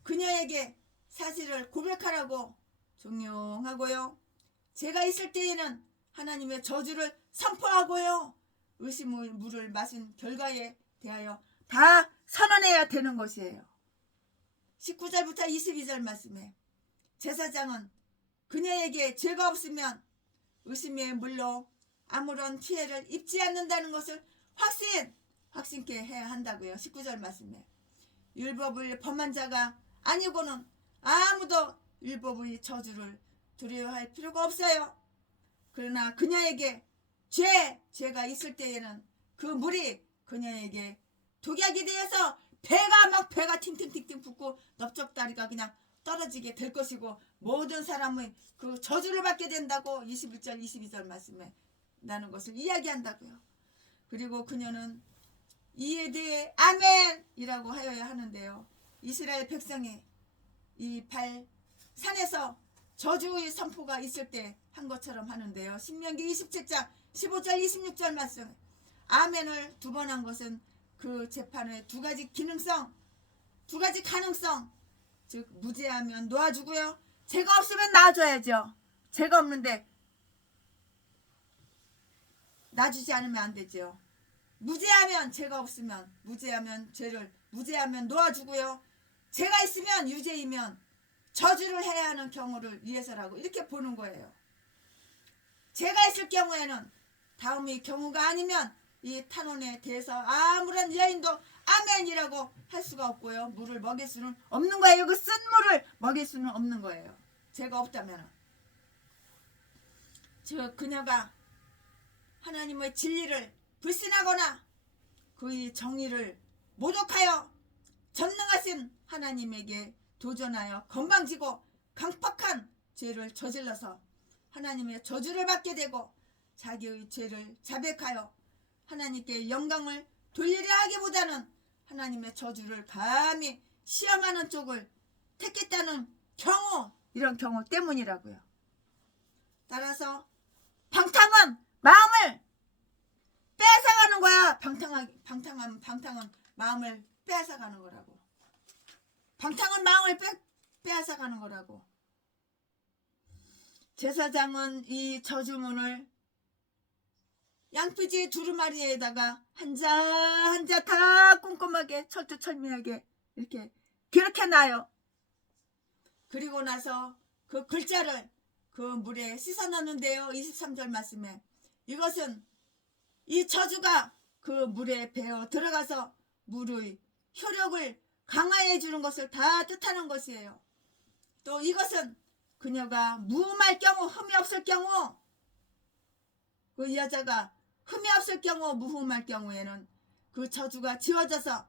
그녀에게 사실을 고백하라고 종용하고요. 제가 있을 때에는 하나님의 저주를 선포하고요. 의심의 물을 마신 결과에 대하여 다 선언해야 되는 것이에요. 19절부터 22절 말씀에 제사장은 그녀에게 죄가 없으면 의심의 물로 아무런 피해를 입지 않는다는 것을 확신케 해야 한다고요. 19절 말씀에 율법을 범한 자가 아니고는 아무도 율법의 저주를 두려워할 필요가 없어요. 그러나 그녀에게 죄가 있을 때에는 그 물이 그녀에게 독약이 되어서 배가 팅팅팅팅 붓고 넓적다리가 그냥 떨어지게 될 것이고 모든 사람의 그 저주를 받게 된다고 21절 22절 말씀에 나는 것을 이야기한다고요. 그리고 그녀는 이에 대해 아멘이라고 하여야 하는데요. 이스라엘 백성이 이 산에서 저주의 선포가 있을 때 한 것처럼 하는데요. 신명기 27장 15절 26절 말씀 아멘을 2번 한 것은 그 재판의 2가지 기능성 2가지 가능성 즉 무죄하면 놓아주고요. 죄가 없으면 놔줘야죠. 죄가 없는데 놔주지 않으면 안 되죠. 무죄하면 죄가 없으면 무죄하면 놓아주고요. 죄가 있으면 유죄이면 저주를 해야 하는 경우를 위해서라고 이렇게 보는 거예요. 죄가 있을 경우에는 다음의 경우가 아니면 이 탄원에 대해서 아무런 여인도 아멘이라고 할 수가 없고요. 물을 먹일 수는 없는 거예요. 그 쓴 물을 먹일 수는 없는 거예요. 죄가 없다면. 즉 그녀가 하나님의 진리를 불신하거나 그의 정의를 모독하여 전능하신 하나님에게 도전하여 건방지고 강팍한 죄를 저질러서 하나님의 저주를 받게 되고 자기의 죄를 자백하여 하나님께 영광을 돌리려 하기보다는 하나님의 저주를 감히 시험하는 쪽을 택했다는 경우, 이런 경우 때문이라고요. 따라서 방탕은 마음을 빼앗아가는 거야. 방탕은 마음을 빼앗아가는 거라고. 방탕은 마음을 빼앗아가는 거라고. 제사장은 이 저주문을 양피지 두루마리에다가 한자 한자 다 꼼꼼하게 철두철미하게 이렇게 그렇게 놔요. 그리고 나서 그 글자를 그 물에 씻어 넣는데요. 23절 말씀에 이것은 이 저주가 그 물에 배어 들어가서 물의 효력을 강화해 주는 것을 다 뜻하는 것이에요. 또 이것은 그녀가 무음할 경우, 흠이 없을 경우, 그 여자가 흠이 없을 경우, 무음할 경우에는 그 저주가 지워져서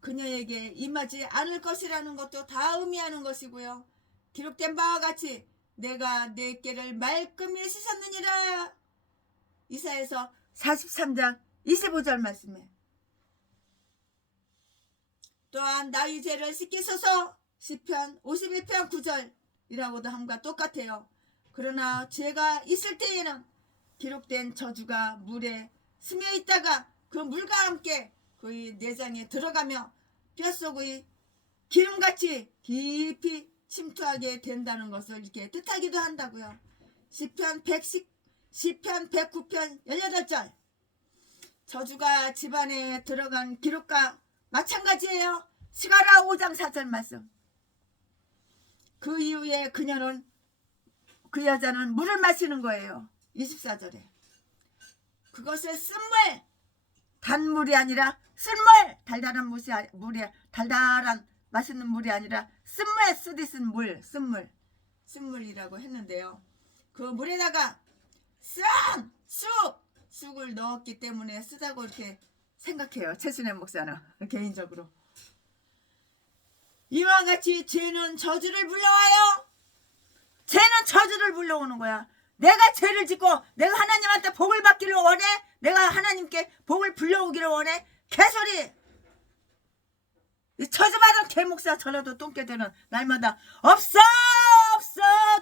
그녀에게 임하지 않을 것이라는 것도 다 의미하는 것이고요. 기록된 바와 같이 내가 내 께를 말끔히 씻었느니라. 이사야서 43장 25절 말씀에 또한 나의 죄를 씻기소서 시편 51편 9절이라고도 함과 똑같아요. 그러나 죄가 있을 때에는 기록된 저주가 물에 스며 있다가 그 물과 함께 그의 내장에 들어가며 뼛속의 기름같이 깊이 침투하게 된다는 것을 이렇게 뜻하기도 한다고요. 시편 109편 18절 저주가 집안에 들어간 기록과 마찬가지예요. 스가랴 5장 4절 말씀. 그 이후에 그녀는 그 여자는 물을 마시는 거예요. 24절에 그것을 쓴물 단물이 아니라 쓴물 달달한 물이 달달한 맛있는 물이 아니라 쓴물에 쓰디쓴 물 쓴물이라고 했는데요. 그 물에다가 쑥을 넣었기 때문에 쓰다고 이렇게 생각해요. 최순애 목사는 개인적으로. 이와 같이 죄는 저주를 불러와요. 죄는 저주를 불러오는 거야. 내가 죄를 짓고 내가 하나님한테 복을 받기를 원해? 내가 하나님께 복을 불러오기를 원해? 개소리! 이 저주받은 개목사 전라도 똥개들은 날마다 없어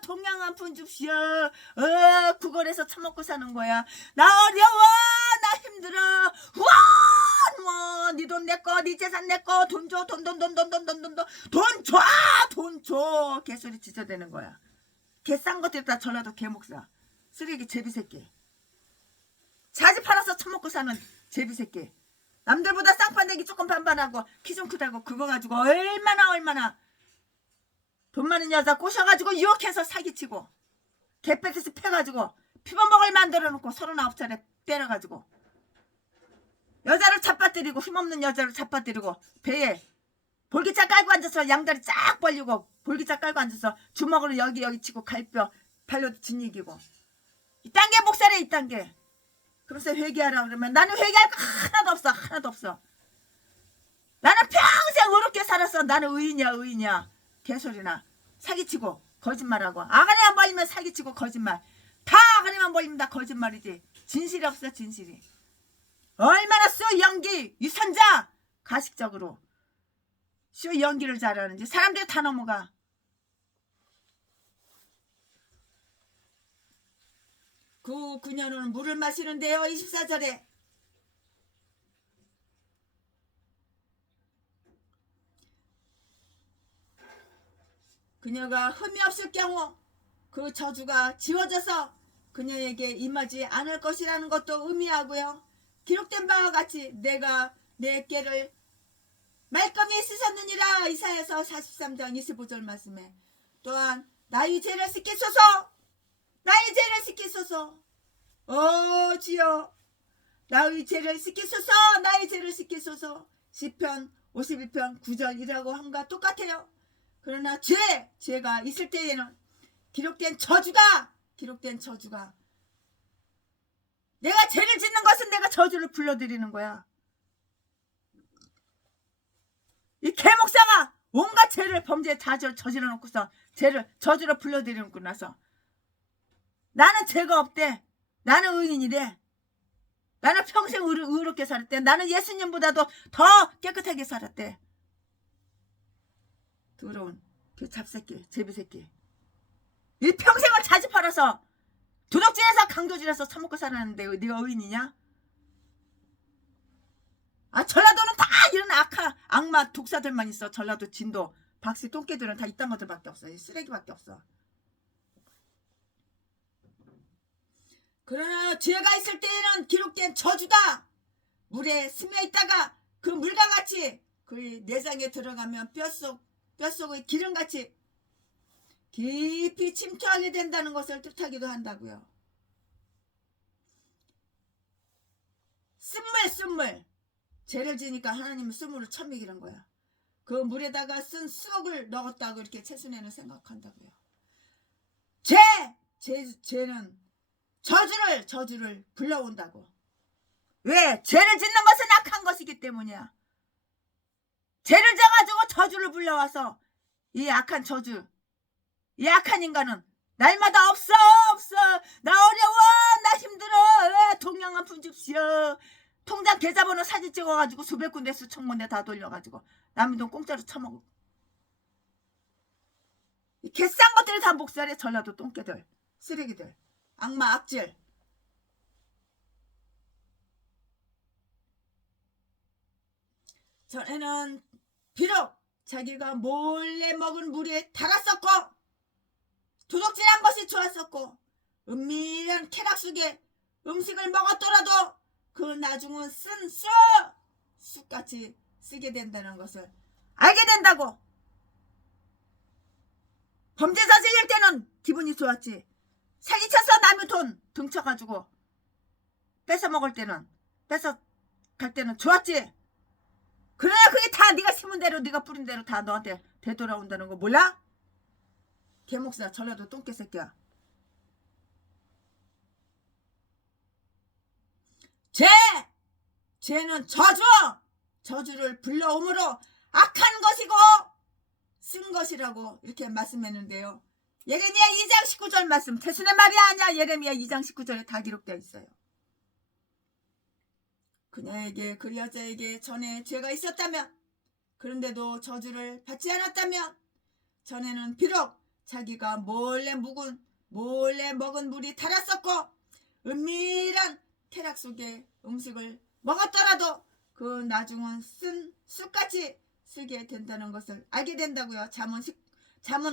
동양 한 푼 줍시오. 구걸에서 처먹고 사는 거야. 나 어려워 나 힘들어 와 네 돈 내꺼 네 재산 내꺼 돈 줘 돈 줘 개소리 지저대는 거야. 개 싼 것들 다 전라도 개목사 쓰레기 제비새끼 자지 팔아서 처먹고 사는 제비새끼 남들보다 쌍판대기 조금 반반하고 키 좀 크다고 그거 가지고 얼마나 돈 많은 여자 꼬셔가지고 유혹해서 사기치고 개패트스 패가지고 피범벅을 만들어놓고 39살에 때려가지고 여자를 잡아뜨리고 힘없는 여자를 잡아뜨리고 배에 볼기차 깔고 앉아서 양다리 쫙 벌리고 볼기차 깔고 앉아서 주먹으로 여기 치고 갈뼈 발로 짓이기고 이딴 게 목살이야 이딴 게. 그래서 회개하라 그러면 나는 회개할 거 하나도 없어. 나는 평생 의롭게 살았어. 나는 의인이야. 개소리나. 사기치고 거짓말하고 아가리만 벌리면 사기치고 거짓말. 다 아가리만 벌리면 다 거짓말이지. 진실이 없어 진실이. 얼마나 쇼 연기 유선자 가식적으로 쇼 연기를 잘하는지 사람들이 다 넘어가. 그녀는 물을 마시는데요. 24절에 그녀가 흠이 없을 경우 그 저주가 지워져서 그녀에게 임하지 않을 것이라는 것도 의미하고요. 기록된 바와 같이 내가 내 꾀를 말끔히 쓰셨느니라. 이사야서 43장 25절 말씀에 또한 나의 죄를 씻기소서. 나의 죄를 씻기소서. 주여 나의 죄를 씻기소서. 나의 죄를 씻기소서. 시편 51편 9절이라고 한과 똑같아요. 그러나 죄가 있을 때에는 기록된 저주가 내가 죄를 짓는 것은 내가 저주를 불러들이는 거야. 이 개목사가 온갖 죄를 범죄 자절 저질러 놓고서 저주를 불러들이고 나서 나는 죄가 없대. 나는 의인이래. 나는 평생 의롭게 살았대. 나는 예수님보다도 더 깨끗하게 살았대. 더러운 그 잡새끼 제비새끼. 이 평생을 자주 팔아서 도둑질해서 강도질해서 처먹고 살았는데 네가 의인이냐? 전라도는 다 이런 악마 독사들만 있어. 전라도 진도 박씨 똥개들은 다 이딴 것들밖에 없어. 쓰레기밖에 없어. 그러나 죄가 있을 때에는 기록된 저주가 물에 스며 있다가 그 물과 같이 그 내장에 들어가면 뼛속의 기름같이 깊이 침투하게 된다는 것을 뜻하기도 한다고요. 쓴물 죄를 지니까 하나님은 쓴물을 처음 이기는 거야. 그 물에다가 쓴 쑥을 넣었다고 이렇게 채순에는 생각한다고요. 죄는 저주를 불러온다고. 왜? 죄를 짓는 것은 악한 것이기 때문이야. 죄를 져가지고 저주를 불러와서 이 악한 저주, 이 악한 인간은 날마다 없어 나 어려워 나 힘들어 동양한 푼줍시오. 통장 계좌번호 사진 찍어가지고 수백 군데 수천 군데 다 돌려가지고 남의 돈 공짜로 처먹어. 이 개싼 것들을 다 목살에 전라도 똥개들 쓰레기들 악마 악질. 전에는 비록 자기가 몰래 먹은 물에 달았었고 도둑질한 것이 좋았었고 은밀한 쾌락 속에 음식을 먹었더라도 그 나중은 쓴 쑥같이 쓰게 된다는 것을 알게 된다고. 범죄 저질릴 때는 기분이 좋았지. 사기쳐서 남의 돈 등쳐가지고 뺏어갈 때는 좋았지. 그러나 그게 다 네가 심은 대로 네가 뿌린 대로 다 너한테 되돌아온다는 거 몰라? 개목사 전라도 똥개 새끼야. 죄는 저주를 불러오므로 악한 것이고 쓴 것이라고 이렇게 말씀했는데요. 예레미야 2장 19절 말씀. 태순의 말이 아니야. 예레미야 2장 19절에 다 기록되어 있어요. 그녀에게 그 여자에게 전에 죄가 있었다면 그런데도 저주를 받지 않았다면 전에는 비록 자기가 몰래 먹은 물이 달았었고 은밀한 쾌락 속에 음식을 먹었더라도 그 나중은 쓴 쑥같이 쓰게 된다는 것을 알게 된다고요. 잠언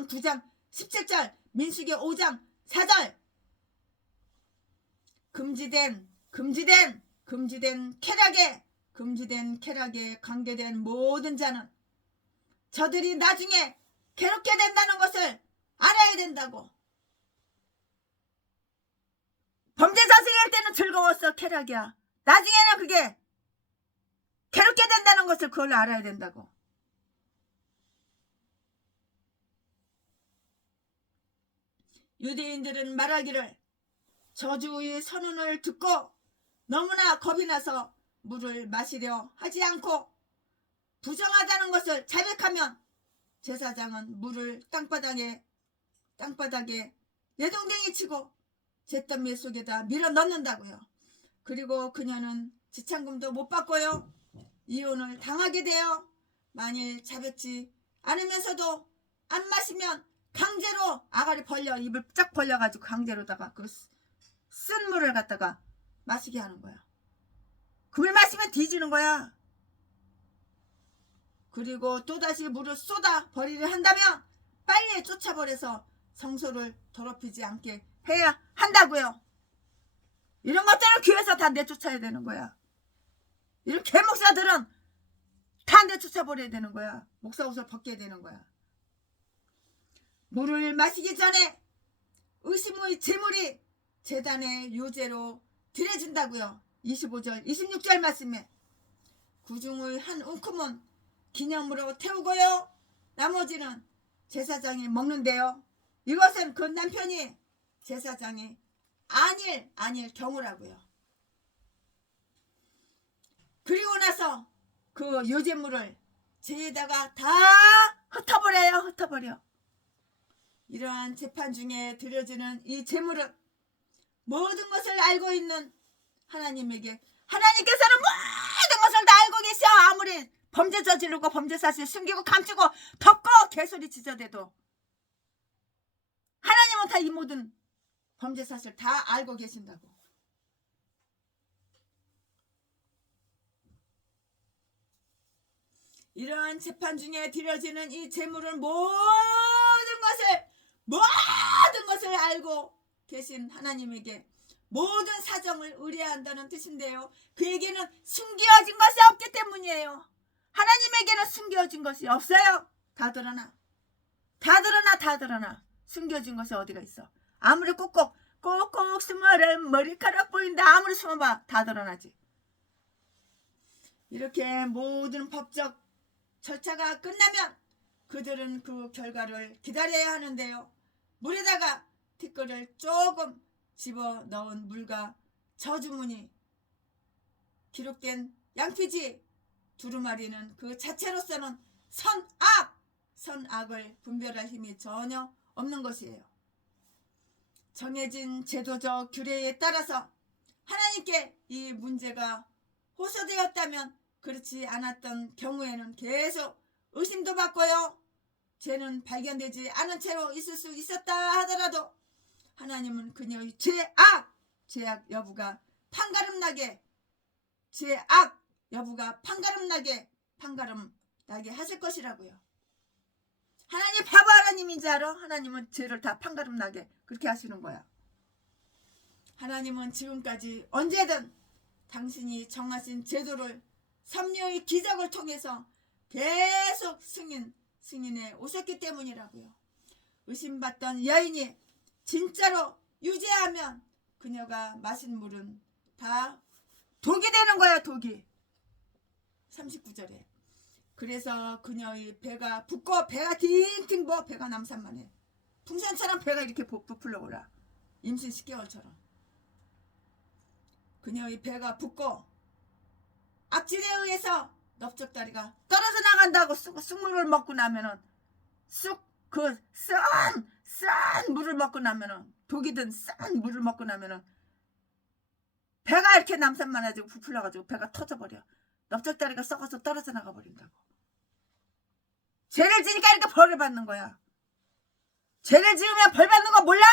9장 17절 민수기 5장 4절. 금지된 쾌락에 그 금지된 쾌락에 관계된 모든 자는 저들이 나중에 괴롭게 된다는 것을 알아야 된다고. 범죄자식일 때는 즐거웠어. 쾌락이야. 나중에는 그게 괴롭게 된다는 것을 그걸 알아야 된다고. 유대인들은 말하기를 저주의 선언을 듣고 너무나 겁이 나서 물을 마시려 하지 않고 부정하다는 것을 자백하면 제사장은 물을 땅바닥에 내동댕이 치고 잿더미 속에다 밀어 넣는다고요. 그리고 그녀는 지참금도 못 받고요. 이혼을 당하게 돼요. 만일 자백지 않으면서도 안 마시면 강제로 아가리 벌려 입을 쫙 벌려가지고 강제로다가 그 쓴 물을 갖다가 마시게 하는 거야. 그 물 마시면 뒤지는 거야. 그리고 또다시 물을 쏟아 버리려 한다면 빨리 쫓아버려서 성소를 더럽히지 않게 해야 한다고요. 이런 것들을 교회에서 다 내쫓아야 되는 거야. 이런 개목사들은 다 내쫓아버려야 되는 거야. 목사 옷을 벗겨야 되는 거야. 물을 마시기 전에 의심의 제물이 제단의 유제로 드려진다고요. 25절 26절 말씀에 구중의 한 움큼은 기념으로 태우고요. 나머지는 제사장이 먹는데요. 이것은 그 남편이 제사장이 아닐 경우라고요. 그리고 나서 그 유제물을 제에다가 다 흩어버려. 이러한 재판 중에 드려지는 이 제물은 모든 것을 알고 있는 하나님께서는 모든 것을 다 알고 계셔. 아무리 범죄 저지르고 범죄 사실 숨기고 감추고 덮고 개소리 지저대도 하나님은 다 이 모든 범죄 사실 다 알고 계신다고. 이러한 재판 중에 드려지는 이 제물은 모든 것을 알고 계신 하나님에게 모든 사정을 의뢰한다는 뜻인데요. 그에게는 숨겨진 것이 없기 때문이에요. 하나님에게는 숨겨진 것이 없어요. 다 드러나. 숨겨진 것이 어디가 있어. 아무리 꼭꼭 숨어라 머리카락 보인다. 아무리 숨어봐 다 드러나지. 이렇게 모든 법적 절차가 끝나면 그들은 그 결과를 기다려야 하는데요. 물에다가 티끌을 조금 집어넣은 물과 저주문이 기록된 양피지 두루마리는 그 자체로서는 선악을 분별할 힘이 전혀 없는 것이에요. 정해진 제도적 규례에 따라서 하나님께 이 문제가 호소되었다면 그렇지 않았던 경우에는 계속 의심도 받고요. 죄는 발견되지 않은 채로 있을 수 있었다 하더라도 하나님은 그녀의 죄악 여부가 판가름나게 하실 것이라고요. 하나님 바보 하나님인지 알아? 하나님은 죄를 다 판가름나게 그렇게 하시는 거야. 하나님은 지금까지 언제든 당신이 정하신 제도를 섭리의 기적을 통해서 계속 승인해 오셨기 때문이라고요. 의심받던 여인이 진짜로 유죄하면 그녀가 마신 물은 다 독이 되는 거야. 독이. 39절에 그래서 그녀의 배가 붓고 배가 팅팅 부어 배가 남산만해. 풍선처럼 배가 이렇게 부풀러 오라. 임신 10개월처럼. 그녀의 배가 붓고 악질에 의해서 넓적다리가 떨어져 나간다고. 쑥물을 먹고 나면은 싼 물을 먹고 나면은 독이든 싼 물을 먹고 나면은 배가 이렇게 남산만해지고 부풀러가지고 배가 터져버려. 넓적다리가 썩어서 떨어져 나가버린다고. 죄를 지니까 이렇게 벌을 받는 거야. 죄를 지으면 벌 받는 거 몰라?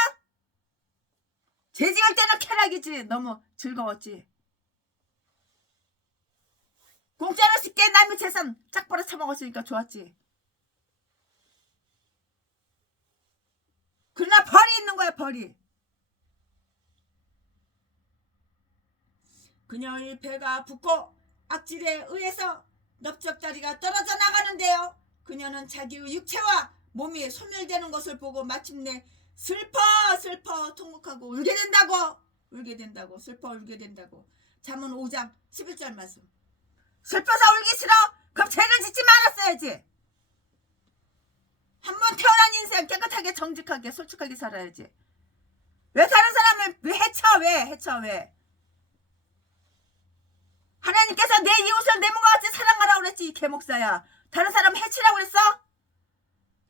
죄 지을 때는 쾌락이지. 너무 즐거웠지. 공짜로 쉽게 남의 재산 짝 벌어 처먹었으니까 좋았지. 그러나 벌이 있는 거야. 벌이. 그녀의 배가 붓고 악질에 의해서 넓적다리가 떨어져 나가는데요. 그녀는 자기의 육체와 몸이 소멸되는 것을 보고 마침내 슬퍼 통곡하고 울게 된다고 슬퍼 울게 된다고. 잠언 5장 11절 말씀. 슬퍼서 울기 싫어? 그럼 죄를 짓지 말았어야지. 한번 태어난 인생 깨끗하게 정직하게 솔직하게 살아야지. 왜 다른 사람을 왜 해쳐? 왜? 하나님께서 내 이웃을 내 몸과 같이 사랑하라고 그랬지. 이 개목사야. 다른 사람 해치라고 그랬어?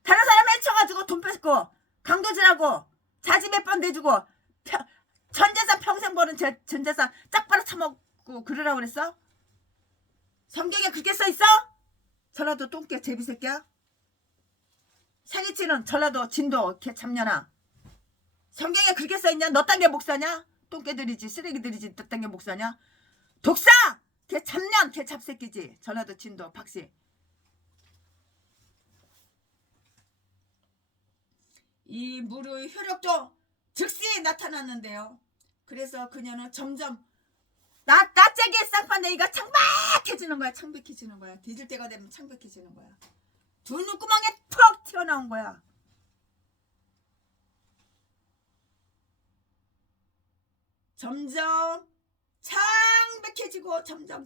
다른 사람 해쳐가지고 돈 뺏고 강도질하고 자지 몇 번 내주고 전재산 평생 버는 전재산 짝 빨아쳐먹고 그러라고 그랬어? 성경에 그렇게 써있어? 전라도 똥개 제비새끼야. 사기치는 전라도 진도 개 참년아. 성경에 그렇게 써있냐? 너 딴 게 목사냐? 똥개들이지 쓰레기들이지 너 딴 게 목사냐? 독사! 개 참년 개 잡새끼지. 전라도 진도 박씨. 이 물의 효력도 즉시 나타났는데요. 그래서 그녀는 점점 낯짝의 쌍판대기가 창백해지는 거야. 뒤질 때가 되면 창백해지는 거야. 두 눈구멍에 턱 튀어나온 거야. 점점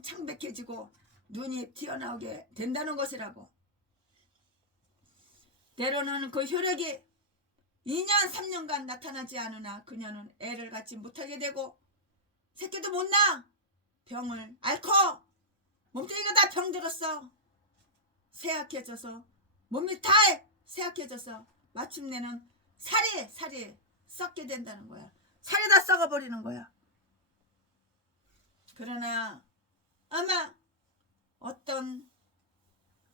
창백해지고 눈이 튀어나오게 된다는 것이라고. 때로는 그 효력이 2년 3년간 나타나지 않으나 그녀는 애를 갖지 못하게 되고 새끼도 못 낳아. 병을 앓고 몸뚱이가 다 병들었어. 쇠약해져서 몸이 다 쇠약해져서 마침내는 살이 썩게 된다는 거야. 살이 다 썩어버리는 거야. 그러나 아마 어떤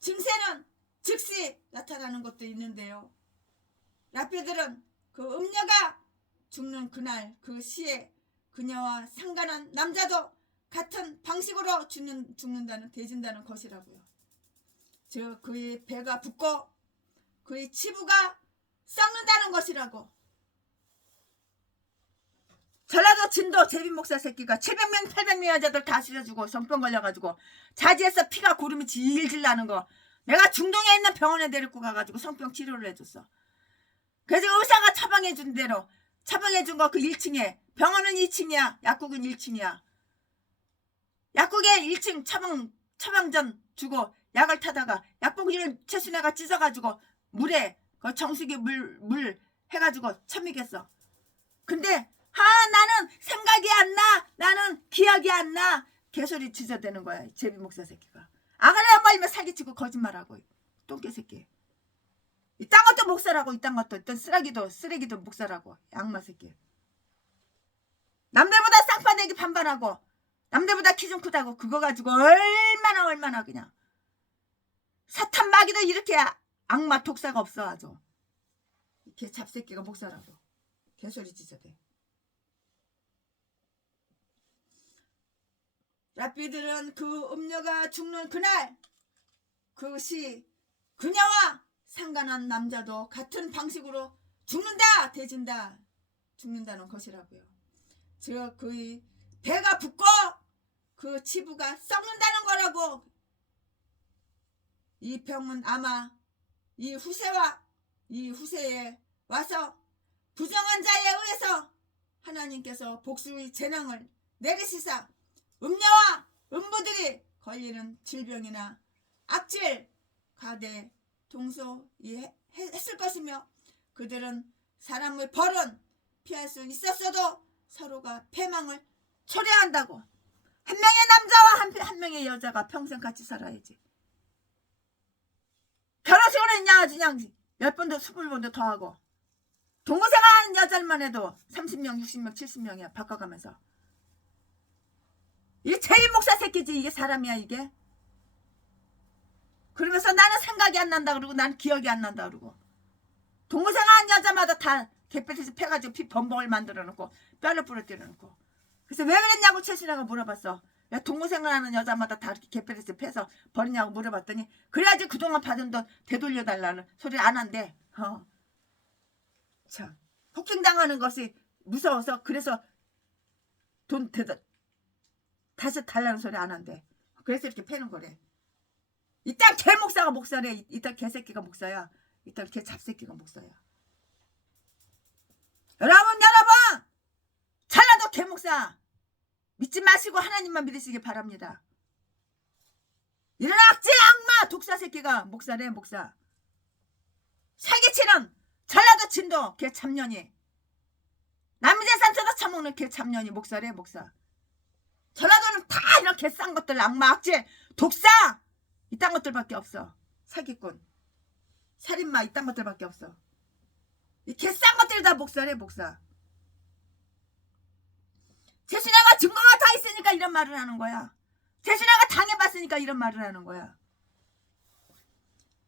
증세는 즉시 나타나는 것도 있는데요. 라피들은 그 음녀가 죽는 그날 그 시에 그녀와 상관한 남자도 같은 방식으로 죽는다는 대진다는 것이라고요. 즉 그의 배가 붓고 그의 치부가 썩는다는 것이라고. 전라도 진도 제빈목사 새끼가 700명 800명 여자들 다 실어주고 성병 걸려가지고 자지에서 피가 고름이 질질 나는 거 내가 중동에 있는 병원에 데리고 가가지고 성병 치료를 해줬어. 그래서 의사가 처방해준 대로 처방해준 거 그 1층에 병원은 2층이야. 약국은 1층이야. 약국에 1층 처방전 주고 약을 타다가 약봉지를 최순애가 찢어가지고 물에 그 정수기 물 해가지고 처미겠어. 근데 나는 생각이 안 나. 나는 기억이 안 나. 개소리 짖어대는 거야. 제비 목사 새끼가. 아가리만 말리면 사기치고 거짓말하고. 똥개 새끼. 이딴 것도 목사라고. 이딴 것도. 이딴 쓰레기도 목사라고. 양마 새끼. 남들보다 쌍판대기 반반하고 남들보다 키 좀 크다고 그거 가지고 얼마나 그냥. 사탄 마귀도 이렇게 악마 독사가 없어 아주. 개 잡새끼가 목사라고. 개소리 짖어대. 라피들은 그 음녀가 죽는 그날 그 시 그녀와 상관한 남자도 같은 방식으로 죽는다 대진다 죽는다는 것이라고요. 즉 그의 배가 붓고 그 치부가 썩는다는 거라고. 이 병은 아마 이 후세에 와서 부정한 자에 의해서 하나님께서 복수의 재앙을 내리시사 음녀와 음부들이 걸리는 질병이나 악질, 가대, 동소했을 것이며 그들은 사람의 벌은 피할 수 있었어도 서로가 패망을 초래한다고. 한 명의 남자와 한 명의 여자가 평생 같이 살아야지. 결혼식은 그냥 10번도 20번도 더 하고 동거생활하는 여자만 해도 30명 60명 70명이야 바꿔가면서. 이게 제일 목사 새끼지. 이게 사람이야 이게. 그러면서 나는 생각이 안 난다 그러고 난 기억이 안 난다 그러고 동거생활하는 여자마다 다 개뼈에서 패가지고 피 범벅을 만들어 놓고 뼈를 부러뜨려 놓고. 그래서 왜 그랬냐고 최신아가 물어봤어. 야 동거생활하는 여자마다 다 이렇게 개뼈에서 패서 버리냐고 물어봤더니 그래야지 그동안 받은 돈 되돌려달라는 소리를 안 한대. 참 폭행당하는 것이 무서워서 그래서 돈 다시 달라는 소리 안 한대. 그래서 이렇게 패는 거래. 이딴 개 목사가 목사래. 이딴 개새끼가 목사야. 이딴 개 잡새끼가 목사야. 여러분 전라도 개 목사 믿지 마시고 하나님만 믿으시기 바랍니다. 이런 악질 악마 독사 새끼가 목사래. 목사. 사기치는 전라도 진도 개 참년이, 남재산 뜯어 처먹는 개 참년이 목사래. 목사. 전라도는 다 이렇게 싼 것들, 악마 악질 독사 이딴 것들밖에 없어. 사기꾼 살인마 이딴 것들밖에 없어. 이 개 싼 것들이 다 목사래. 목사. 제신아가 증거가 다 있으니까 이런 말을 하는 거야. 제신아가 당해봤으니까 이런 말을 하는 거야.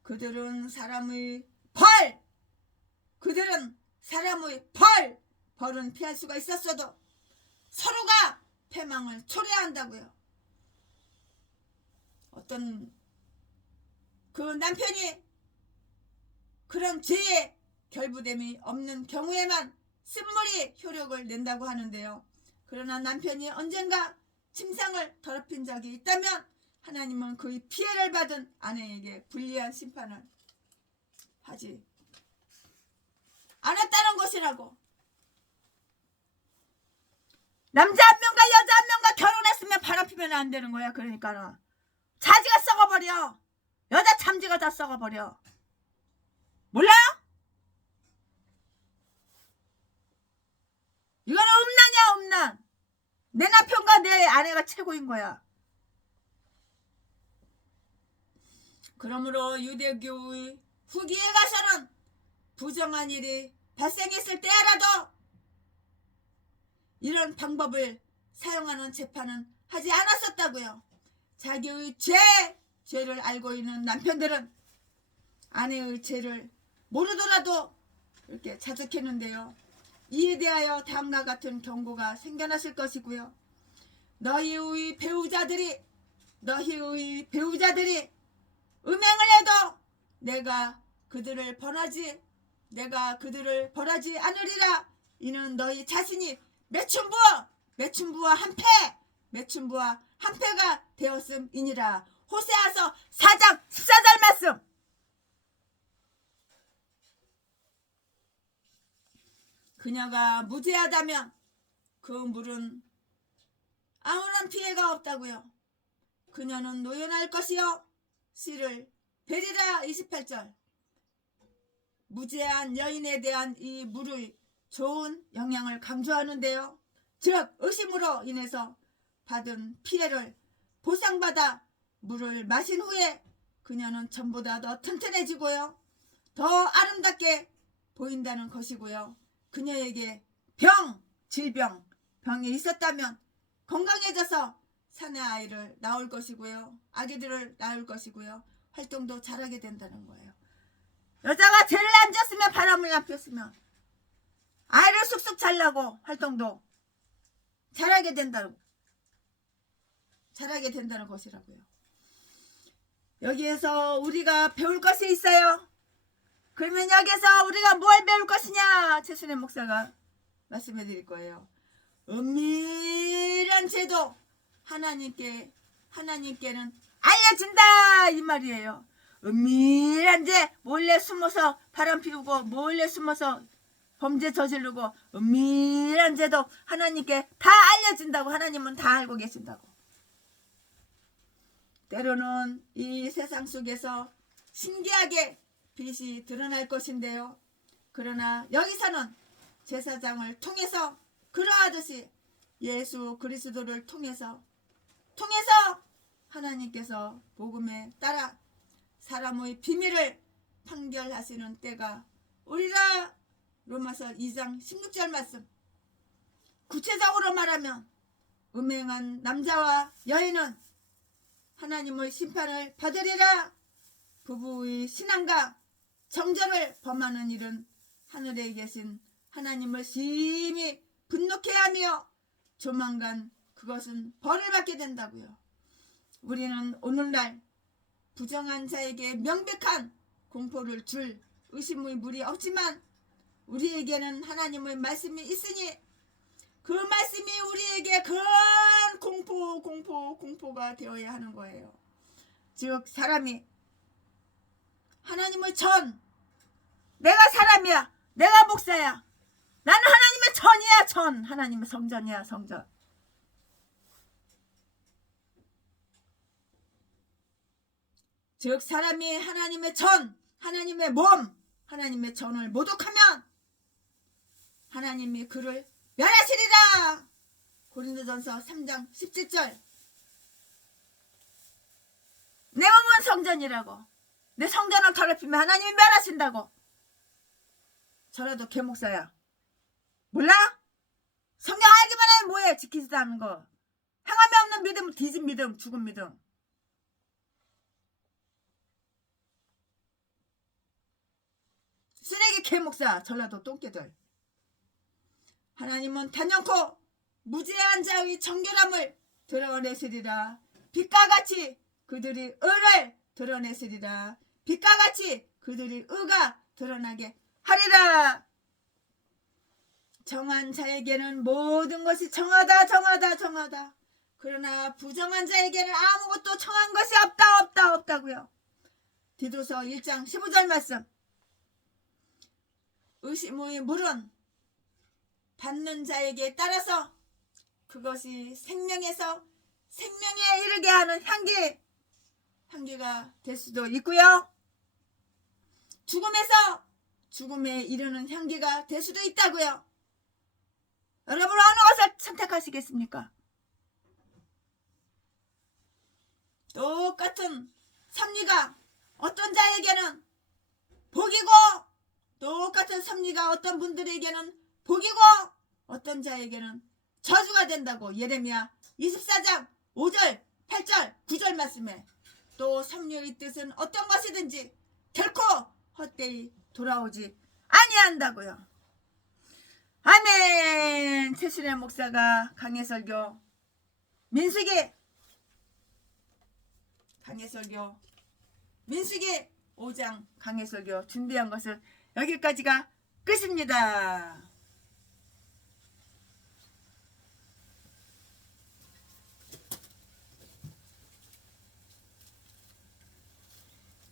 그들은 사람의 벌, 그들은 사람의 벌은 피할 수가 있었어도 서로가 패망을 초래한다고요. 어떤 그 남편이 그런 죄에 결부됨이 없는 경우에만 쓴물이 효력을 낸다고 하는데요. 그러나 남편이 언젠가 침상을 더럽힌 적이 있다면 하나님은 그의 피해를 받은 아내에게 불리한 심판을 하지 않았다는 것이라고. 남자 한 명과 여자 한 명과 결혼했으면 바람피면 안 되는 거야. 그러니까 자지가 썩어버려. 여자 참지가 다 썩어버려. 몰라? 이거는 음란이야. 음란. 내 남편과 내 아내가 최고인 거야. 그러므로 유대교의 후기에 가서는 부정한 일이 발생했을 때라도 이런 방법을 사용하는 재판은 하지 않았었다고요. 자기의 죄를 알고 있는 남편들은 아내의 죄를 모르더라도 이렇게 자족했는데요. 이에 대하여 다음과 같은 경고가 생겨났을 것이고요. 너희의 배우자들이 음행을 해도 내가 그들을 벌하지 않으리라. 이는 너희 자신이 매춘부와 한패가 되었음이니라. 호세아서 4장 14절 말씀. 그녀가 무죄하다면 그 물은 아무런 피해가 없다고요. 그녀는 노연할 것이요 씨를 베리라. 28절. 무죄한 여인에 대한 이 물의 좋은 영향을 강조하는데요. 즉 의심으로 인해서 받은 피해를 보상받아 물을 마신 후에 그녀는 전보다 더 튼튼해지고요. 더 아름답게 보인다는 것이고요. 그녀에게 병이 있었다면 건강해져서 사내 아이를 낳을 것이고요. 아기들을 낳을 것이고요. 활동도 잘하게 된다는 거예요. 여자가 죄를 안 졌으면 바람을 안 폈으면 아이를 쑥쑥 잘 나고 활동도 잘하게 된다는 것이라고요. 여기에서 우리가 배울 것이 있어요. 그러면 여기서 우리가 뭘 배울 것이냐? 최순애 목사가 말씀해 드릴 거예요. 은밀한 죄도 하나님께는 알려진다 이 말이에요. 은밀한 죄, 몰래 숨어서 바람 피우고 몰래 숨어서 범죄 저지르고 은밀한 죄도 하나님께 다 알려진다고. 하나님은 다 알고 계신다고. 때로는 이 세상 속에서 신기하게 빛이 드러날 것인데요. 그러나 여기서는 제사장을 통해서 그러하듯이 예수 그리스도를 통해서 하나님께서 복음에 따라 사람의 비밀을 판결하시는 때가 오리라. 로마서 2장 16절 말씀. 구체적으로 말하면 음행한 남자와 여인은 하나님의 심판을 받으리라. 부부의 신앙과 정절을 범하는 일은 하늘에 계신 하나님을 심히 분노케 하며 조만간 그것은 벌을 받게 된다고요. 우리는 오늘날 부정한 자에게 명백한 공포를 줄 의심의 물이 없지만 우리에게는 하나님의 말씀이 있으니 그 말씀이 우리에게 그런 무조건 공포가 되어야 하는 거예요. 즉 사람이 하나님의 전, 내가 사람이야, 내가 목사야, 나는 하나님의 전이야, 전, 하나님의 성전이야, 성전. 즉 사람이 하나님의 전, 하나님의 몸, 하나님의 전을 모독하면 하나님이 그를 멸하시리라. 고린도전서 3장 17절. 내 몸은 성전이라고. 내 성전을 더럽히면 하나님이 멸하신다고. 저라도 개목사야. 몰라? 성경 알기만 하면 뭐해? 지키지도 않는 거. 행함이 없는 믿음, 뒤진 믿음, 죽은 믿음. 쓰레기 개목사, 전라도 똥개들. 하나님은 단연코 무죄한 자의 정결함을 드러내시리라. 빛과 같이 그들이 의를 드러내시리라. 빛과 같이 그들이 의가 드러나게 하리라. 정한 자에게는 모든 것이 정하다. 그러나 부정한 자에게는 아무것도 정한 것이 없다고요. 디도서 1장 15절 말씀. 의심의 물은 받는 자에게 따라서 그것이 생명에서 생명에 이르게 하는 향기가 될 수도 있고요. 죽음에서 죽음에 이르는 향기가 될 수도 있다고요. 여러분 어느 것을 선택하시겠습니까? 똑같은 섭리가 어떤 자에게는 복이고 똑같은 섭리가 어떤 분들에게는 복이고 어떤 자에게는 저주가 된다고 예레미야 24장 5절 8절 9절 말씀에 또 섭리의 뜻은 어떤 것이든지 결코 헛되이 돌아오지 아니한다고요. 아멘. 최순애 목사가 강해설교 민수기 5장 강해설교 준비한 것은 여기까지가 끝입니다.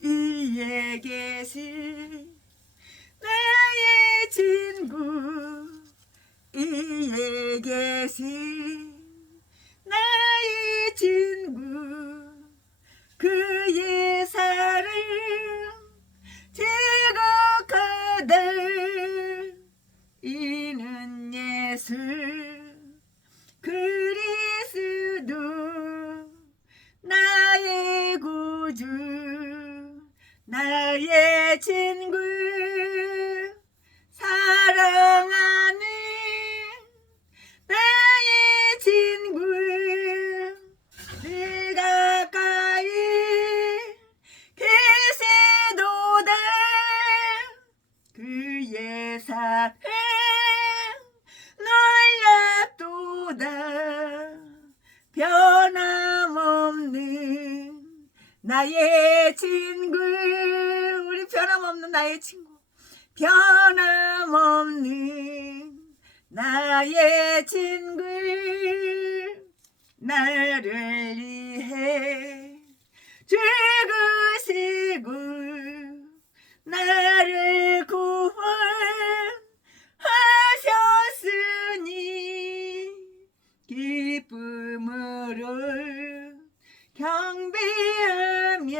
이에 계신 나의 친구, 이에 계신 나의 친구, 그의 사랑 지극하다. 이는 예수 그리스도 나의 구주, 나의 친구, 사랑하는 나의 친구, 늘 가까이 계시도다. 그의 사랑 놀랍도다. 변함없는 나의 친구, 우리 변함없는 나의 친구, 변함없는 나의 친구, 나를 위해 죽으시고 나를 구원하셨으니 기쁨으로 경배하며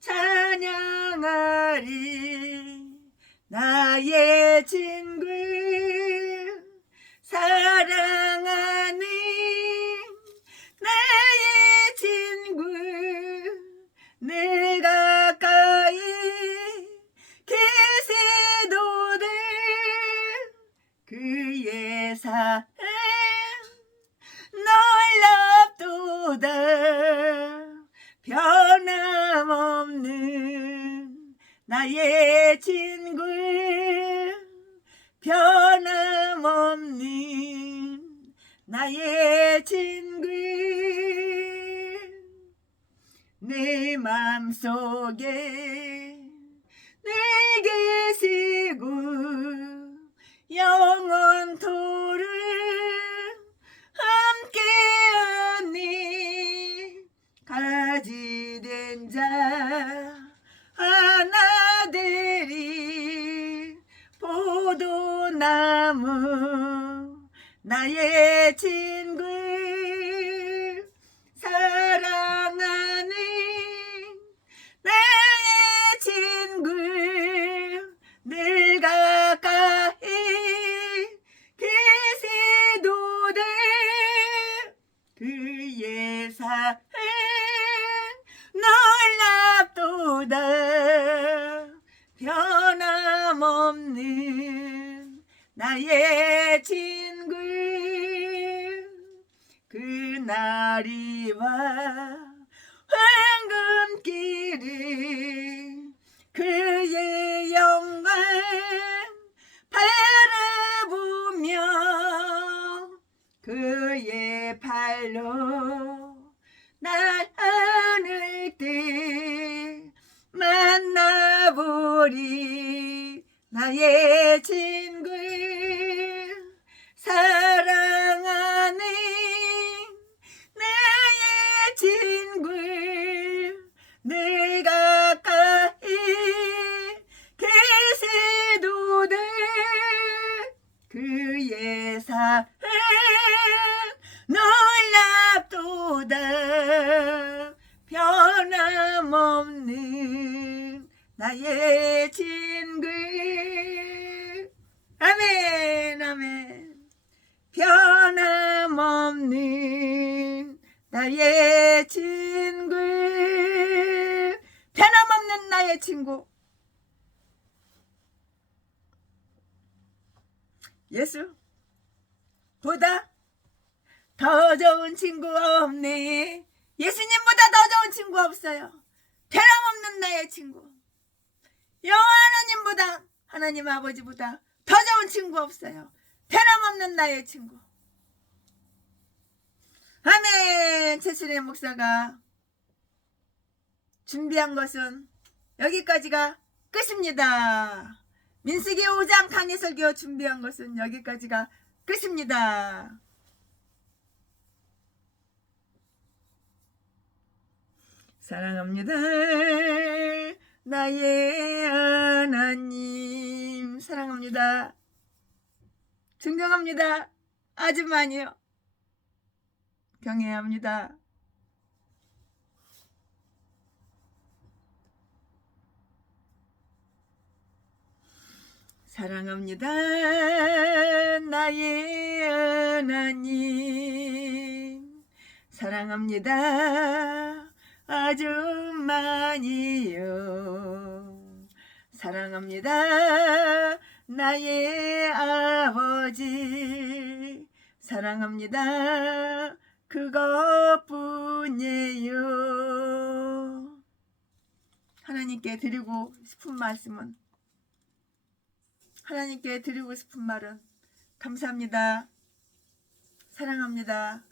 찬양하리. 나의 친구, 사랑하는 나의 친구, 늘 가까이 계시도다. 그의 사랑 놀랍도다. 변함없는 나의 친구, 변함없는 나의 친구, 내 맘속에 늘 계시고 영원토록 남은 나의 친구 사랑하는 나의 친구 늘 가까이 계시도다 그의 사랑 놀랍도다 변함없는 나의 친구 그날이와 황금길을 그의 영광 바라보며 그의 발로 날 안을 때 만나보리 나의 친구 사랑하는 나의 친구 늘 가까이 계시도다 그의 사랑 놀랍도다 변함없는 나의 친구 아멘 아멘 변함없는 나의 친구 변함없는 나의 친구 예수보다 더 좋은 친구 없네 예수님보다 더 좋은 친구 없어요 변함없는 나의 친구 하나님보다 하나님 아버지보다 더 좋은 친구 없어요 변함없는 나의 친구 아멘 최순애 목사가 준비한 것은 여기까지가 끝입니다 민수기 5장 강해설교 준비한 것은 여기까지가 끝입니다 사랑합니다 나의 하나님 사랑합니다 존경합니다 아주 많이요 경외합니다 사랑합니다 나의 하나님 사랑합니다 아주 많이요 사랑합니다 나의 아버지 사랑합니다 그것뿐이에요 하나님께 드리고 싶은 말씀은 하나님께 드리고 싶은 말은 감사합니다 사랑합니다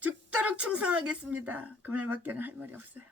죽도록 충성하겠습니다 그 말밖에는 할 말이 없어요